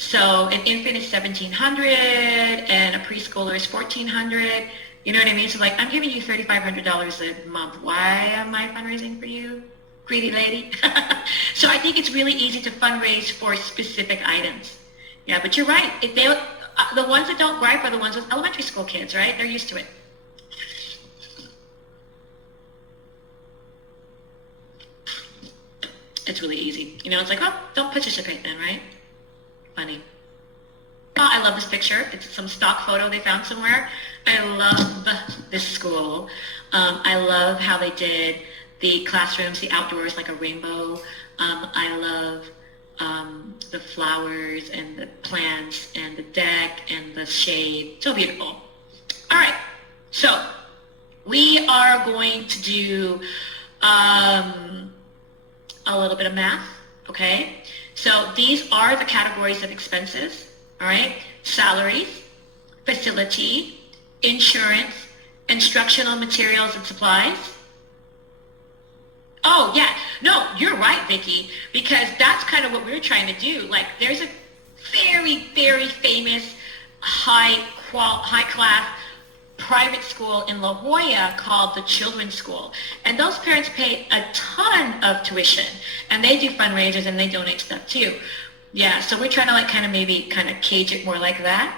so an infant is $1,700 and a preschooler is $1,400. You know what I mean? So I'm giving you $3,500 a month. Why am I fundraising for you, greedy lady? So I think it's really easy to fundraise for specific items. Yeah, but you're right. If the ones that don't gripe are the ones with elementary school kids, right? They're used to it. It's really easy. It's like, oh, don't participate then, right? Funny. Oh, I love this picture. It's some stock photo they found somewhere. I love this school. I love how they did the classrooms, the outdoors, like a rainbow. I love the flowers and the plants and the deck and the shade. So beautiful. All right. So we are going to do a little bit of math, okay? So these are the categories of expenses, all right? Salaries, facility, insurance, instructional materials and supplies. Oh, yeah. No, you're right, Vicki, because that's kind of what we're trying to do. There's a very, very famous high-class private school in La Jolla called the Children's School. And those parents pay a ton of tuition. And they do fundraisers and they donate stuff too. Yeah, so we're trying to maybe cage it more like that,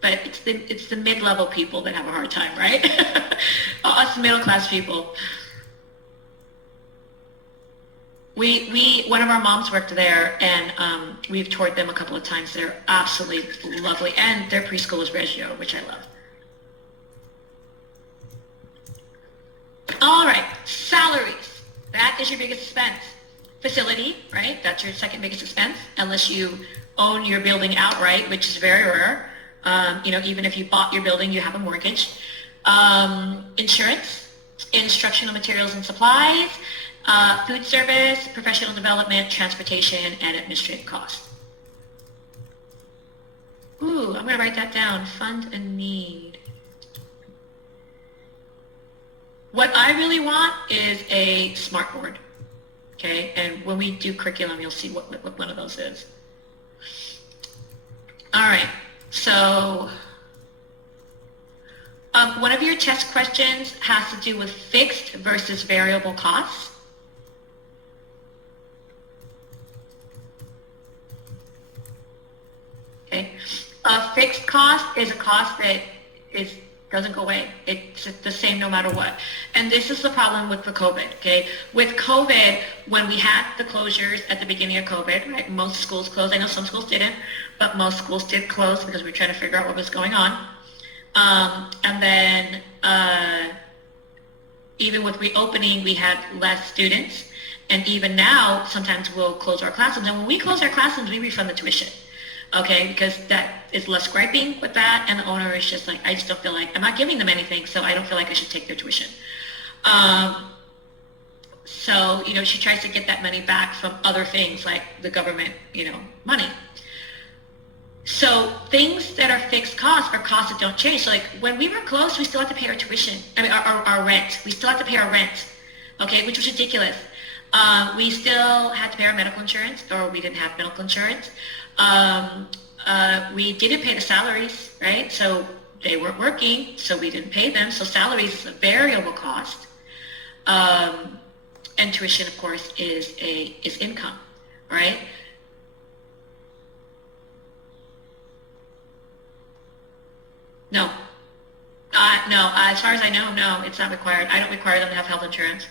But it's the mid-level people that have a hard time, right? Us middle-class people. One of our moms worked there, and we've toured them a couple of times. They're absolutely lovely, and their preschool is Reggio, which I love. All right, salaries. That is your biggest expense. Facility, right? That's your second biggest expense, unless you own your building outright, which is very rare. Even if you bought your building, you have a mortgage. Insurance, instructional materials and supplies, food service, professional development, transportation, and administrative costs. Ooh, I'm going to write that down. Fund and need. What I really want is a smart board. Okay, and when we do curriculum, you'll see what one of those is. All right, so one of your test questions has to do with fixed versus variable costs. Okay, a fixed cost is a cost that doesn't go away. It's the same no matter what. And this is the problem with the COVID, okay? With COVID, when we had the closures at the beginning of COVID, right, most schools closed. I know some schools didn't, but most schools did close because we were trying to figure out what was going on. And then even with reopening, we had less students. And even now, sometimes we'll close our classrooms. And when we close our classrooms, we refund the tuition. Okay, because that is less griping with that, and the owner is just like, I just don't feel like, I'm not giving them anything, so I don't feel like I should take their tuition. So, she tries to get that money back from other things like the government, money. So things that are fixed costs are costs that don't change. So like when we were closed, we still had to pay our tuition, our rent. We still had to pay our rent, okay, which was ridiculous. We still had to pay our medical insurance, or we didn't have medical insurance. We didn't pay the salaries, right? So they weren't working, so we didn't pay them. So salaries is a variable cost. And tuition, of course, is income, right? No. No, as far as I know, no, it's not required. I don't require them to have health insurance.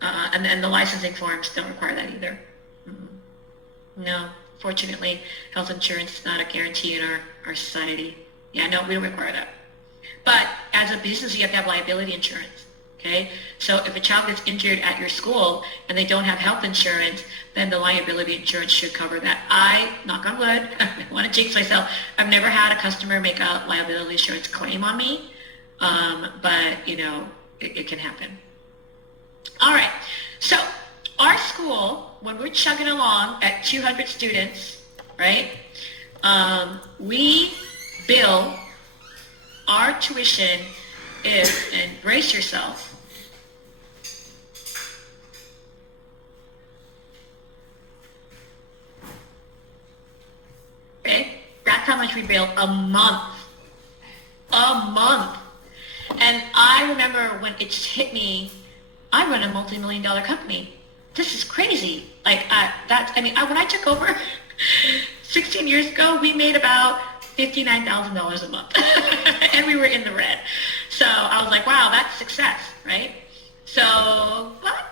And then the licensing forms don't require that either. No. Fortunately, health insurance is not a guarantee in our society. Yeah, no, we don't require that. But as a business, you have to have liability insurance, okay? So if a child gets injured at your school and they don't have health insurance, then the liability insurance should cover that. I, knock on wood, I don't want to jinx myself, I've never had a customer make a liability insurance claim on me, but, it can happen. All right, so our school, when we're chugging along at 200 students, right, we bill our tuition is, and brace yourself, okay, that's how much we bill a month. A month. And I remember when it just hit me, I run a multi-million-dollar company. This is crazy. Like when I took over 16 years ago, we made about $59,000 a month and we were in the red. So I was like, wow, that's success, right? So, but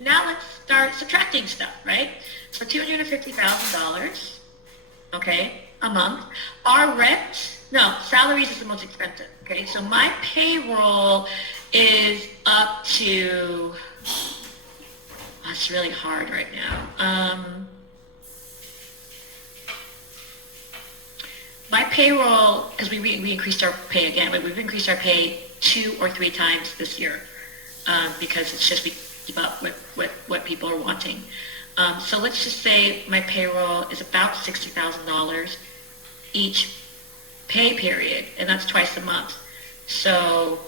now let's start subtracting stuff, right? So $250,000, okay, a month. Our rent, no, salaries is the most expensive, okay? So my payroll is up to, it's really hard right now. My payroll, because we increased our pay again, but we've increased our pay 2 or 3 times this year because it's just we keep up with what people are wanting. So let's just say my payroll is about $60,000 each pay period, and that's twice a month. So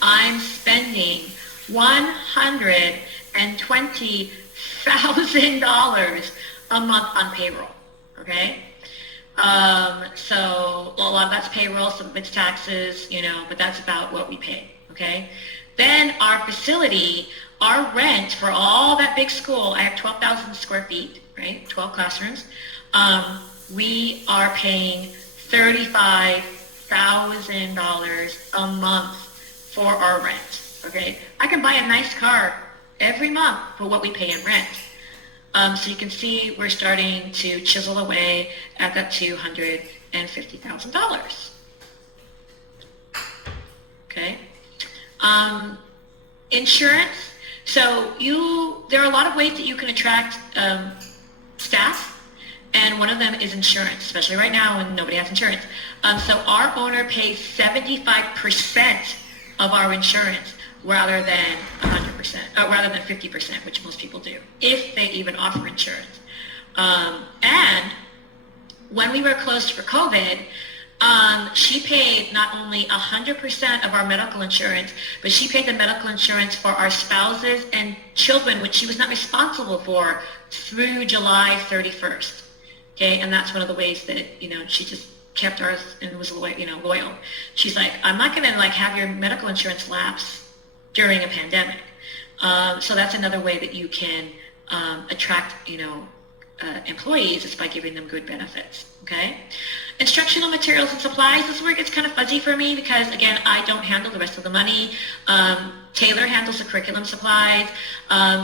I'm spending $120,000 a month on payroll, okay? So a lot of that's payroll, some of it's taxes, but that's about what we pay, okay? Then our facility, our rent for all that big school, I have 12,000 square feet, right? 12 classrooms. We are paying $35,000 a month for our rent, okay? I can buy a nice car every month for what we pay in rent. So you can see we're starting to chisel away at that $250,000. Okay. Insurance. So there are a lot of ways that you can attract staff, and one of them is insurance, especially right now when nobody has insurance. So our owner pays 75% of our insurance rather than 100%, rather than 50%, which most people do, if they even offer insurance. And when we were closed for COVID, she paid not only 100% of our medical insurance, but she paid the medical insurance for our spouses and children, which she was not responsible for, through July 31st. Okay, and that's one of the ways that, she just kept ours and was loyal. She's like, I'm not going to have your medical insurance lapse during a pandemic. So that's another way that you can attract, employees, is by giving them good benefits. Okay. Instructional materials and supplies, this is where it gets kind of fuzzy for me because, again, I don't handle the rest of the money. Taylor handles the curriculum supplies.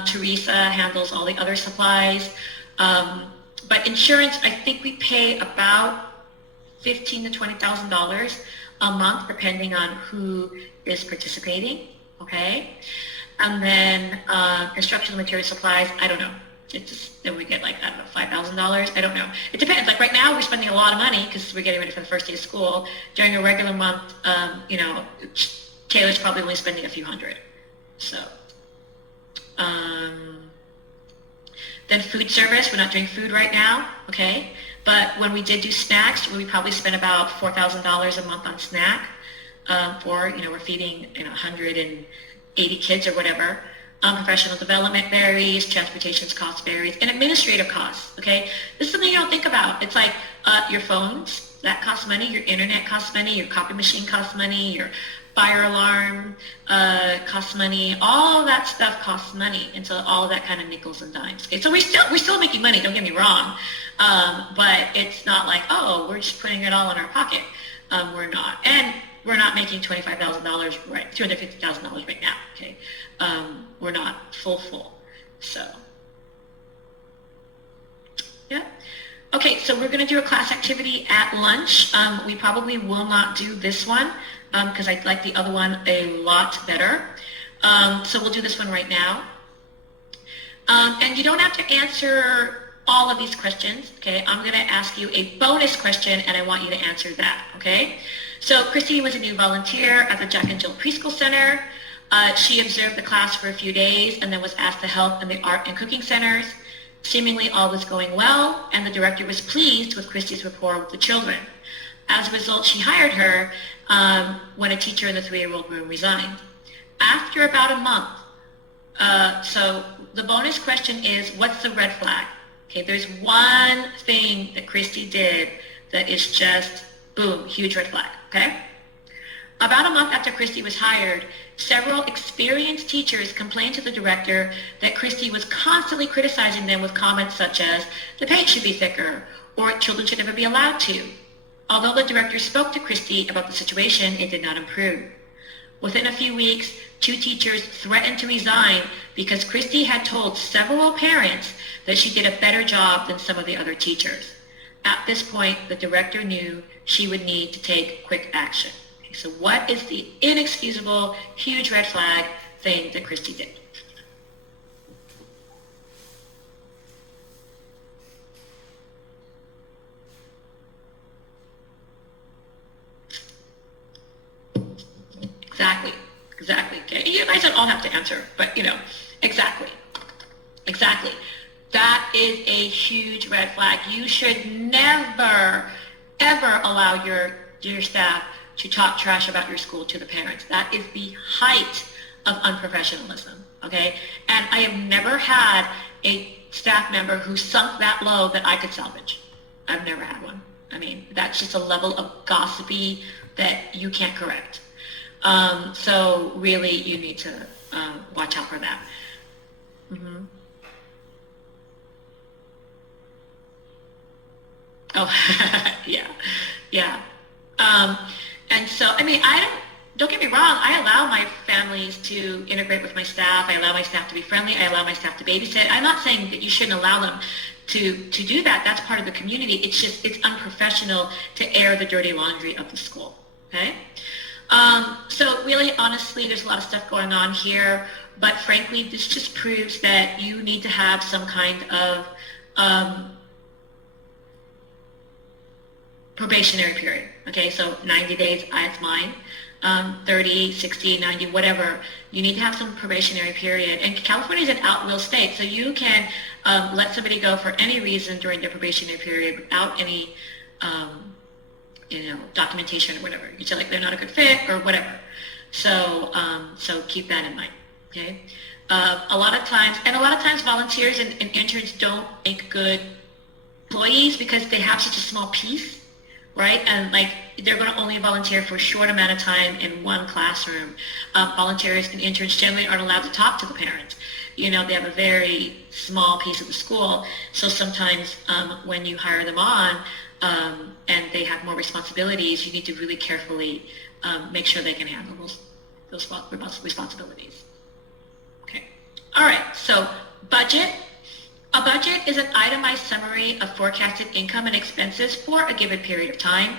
Teresa handles all the other supplies. But insurance, I think we pay about $15,000 to $20,000 a month, depending on who is participating. Okay. And then instructional material supplies, I don't know. It's just, then we get $5,000. I don't know. It depends. Right now we're spending a lot of money because we're getting ready for the first day of school. During a regular month, Taylor's probably only spending a few hundred. So, then food service, we're not doing food right now, okay? But when we did do snacks, we probably spent about $4,000 a month on snack we're feeding 180 kids or whatever. Professional development varies, transportation costs varies, and administrative costs, okay? This is something you don't think about. It's like your phones, that costs money, your internet costs money, your copy machine costs money, your fire alarm costs money, all that stuff costs money, and so all of that kind of nickels and dimes. Okay, so we're still making money, don't get me wrong, but it's not like, oh, we're just putting it all in our pocket. We're not. And we're not making $25,000, right, $250,000 right now, okay? We're not full. So, yeah. Okay, so we're going to do a class activity at lunch. We probably will not do this one because I like the other one a lot better. So we'll do this one right now. And you don't have to answer all of these questions, okay? I'm going to ask you a bonus question, and I want you to answer that, okay? So Christy was a new volunteer at the Jack and Jill Preschool Center. She observed the class for a few days and then was asked to help in the art and cooking centers. Seemingly all was going well, and the director was pleased with Christy's rapport with the children. As a result, she hired her when a teacher in the 3-year-old room resigned. After about a month, so the bonus question is, what's the red flag? Okay, there's one thing that Christy did that is just, boom, huge red flag, okay? About a month after Christy was hired, several experienced teachers complained to the director that Christy was constantly criticizing them with comments such as, the paint should be thicker, or children should never be allowed to. Although the director spoke to Christy about the situation, it did not improve. Within a few weeks, 2 teachers threatened to resign because Christy had told several parents that she did a better job than some of the other teachers. At this point, the director knew she would need to take quick action. Okay, so what is the inexcusable, huge red flag thing that Christy did? Exactly. Okay. You guys don't all have to answer, but exactly. That is a huge red flag. You should never, ever allow your staff to talk trash about your school to the parents. That is the height of unprofessionalism, okay? And I have never had a staff member who sunk that low that I could salvage. I've never had one. I mean, that's just a level of gossipy that you can't correct. So really, you need to watch out for that. Mm-hmm. Oh, yeah. And so, I mean, don't get me wrong, I allow my families to integrate with my staff. I allow my staff to be friendly. I allow my staff to babysit. I'm not saying that you shouldn't allow them to do that. That's part of the community. It's unprofessional to air the dirty laundry of the school, okay? So really, honestly, there's a lot of stuff going on here, but frankly, this just proves that you need to have some kind of probationary period. Okay, so 90 days, that's mine. 30, 60, 90, whatever. You need to have some probationary period. And California is an at-will state, so you can let somebody go for any reason during their probationary period without any documentation or whatever. You say like they're not a good fit or whatever. So so keep that in mind. Okay. A lot of times volunteers and interns don't make good employees because they have such a small piece, right? And like they're going to only volunteer for a short amount of time in one classroom. Volunteers and interns generally aren't allowed to talk to the parents. They have a very small piece of the school. So sometimes when you hire them on and they have more responsibilities, you need to really carefully make sure they can handle those responsibilities. Okay. All right. So budget. A budget is an itemized summary of forecasted income and expenses for a given period of time.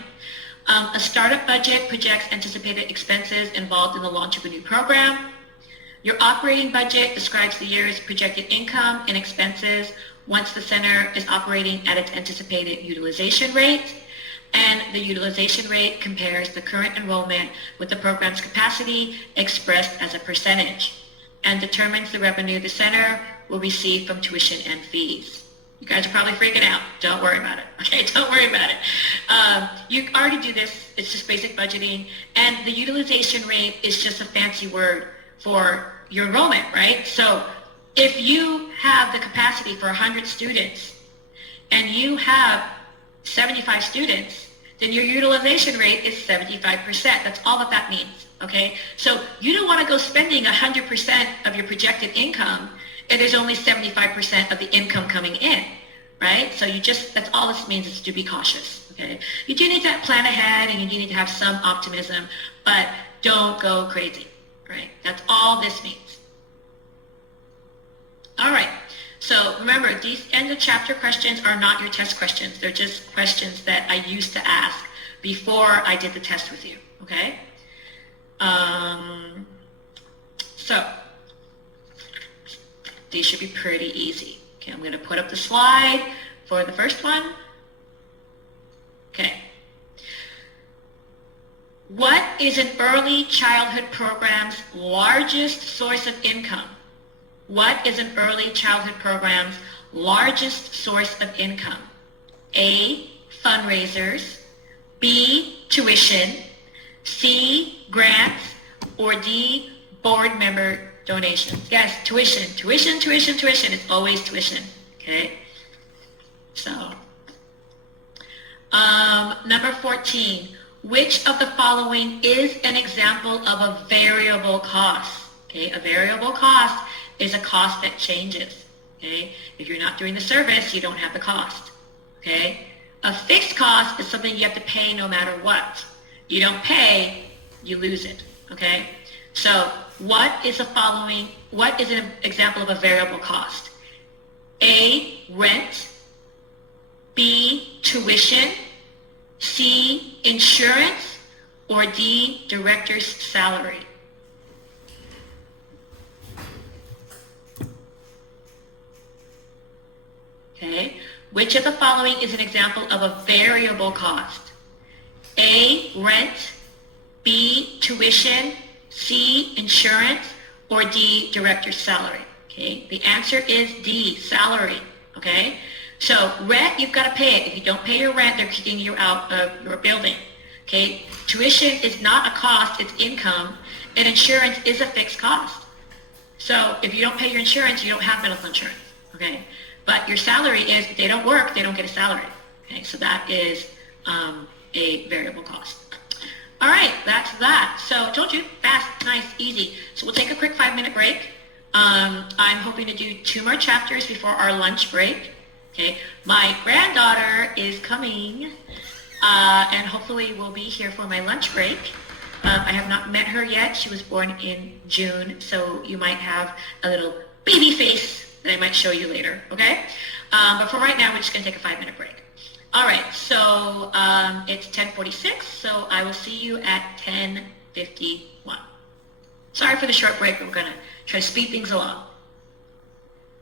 A startup budget projects anticipated expenses involved in the launch of a new program. Your operating budget describes the year's projected income and expenses once the center is operating at its anticipated utilization rate. And the utilization rate compares the current enrollment with the program's capacity expressed as a percentage and determines the revenue the center will receive from tuition and fees. You guys are probably freaking out. Don't worry about it. Okay, don't worry about it. You already do this. It's just basic budgeting. And the utilization rate is just a fancy word for your enrollment, right? So if you have the capacity for 100 students and you have 75 students, then your utilization rate is 75%. That's all that means, okay? So you don't want to go spending 100% of your projected income and there's only 75% of the income coming in, right? So that's all this means is to be cautious, okay? You do need to plan ahead and you do need to have some optimism, but don't go crazy, right? That's all this means. All right, so remember, these end of chapter questions are not your test questions. They're just questions that I used to ask before I did the test with you, okay? So these should be pretty easy. Okay, I'm going to put up the slide for the first one. Okay. What is an early childhood program's largest source of income? What is an early childhood program's largest source of income? A, fundraisers, B, tuition, C, grants, or D, board member donations. Yes, tuition. It's always tuition, okay? So, number 14, which of the following is an example of a variable cost? Okay, a variable cost is a cost that changes, okay? If you're not doing the service, you don't have the cost, okay? A fixed cost is something you have to pay no matter what. You don't pay, you lose it, okay? So what is an example of a variable cost? A, rent, B, tuition, C, insurance, or D, director's salary? Okay, which of the following is an example of a variable cost? A, rent, B, tuition, C, insurance, or D, director's salary? Okay, the answer is D, salary. Okay, so rent, you've got to pay it. If you don't pay your rent, they're kicking you out of your building. Okay, tuition is not a cost, it's income, and insurance is a fixed cost. So if you don't pay your insurance, you don't have medical insurance. Okay, but your salary is, if they don't work, they don't get a salary. Okay, so that is a variable cost. All right, that's that. So I told you, fast, nice, easy. So we'll take a quick 5-minute break. I'm hoping to do 2 more chapters before our lunch break. Okay, my granddaughter is coming, and hopefully will be here for my lunch break. I have not met her yet. She was born in June, so you might have a little baby face that I might show you later, okay? But for right now, we're just gonna take a 5-minute break. All right, so it's 10:46, so I will see you at 10 9:51. Sorry for the short break. I'm going to try to speed things along.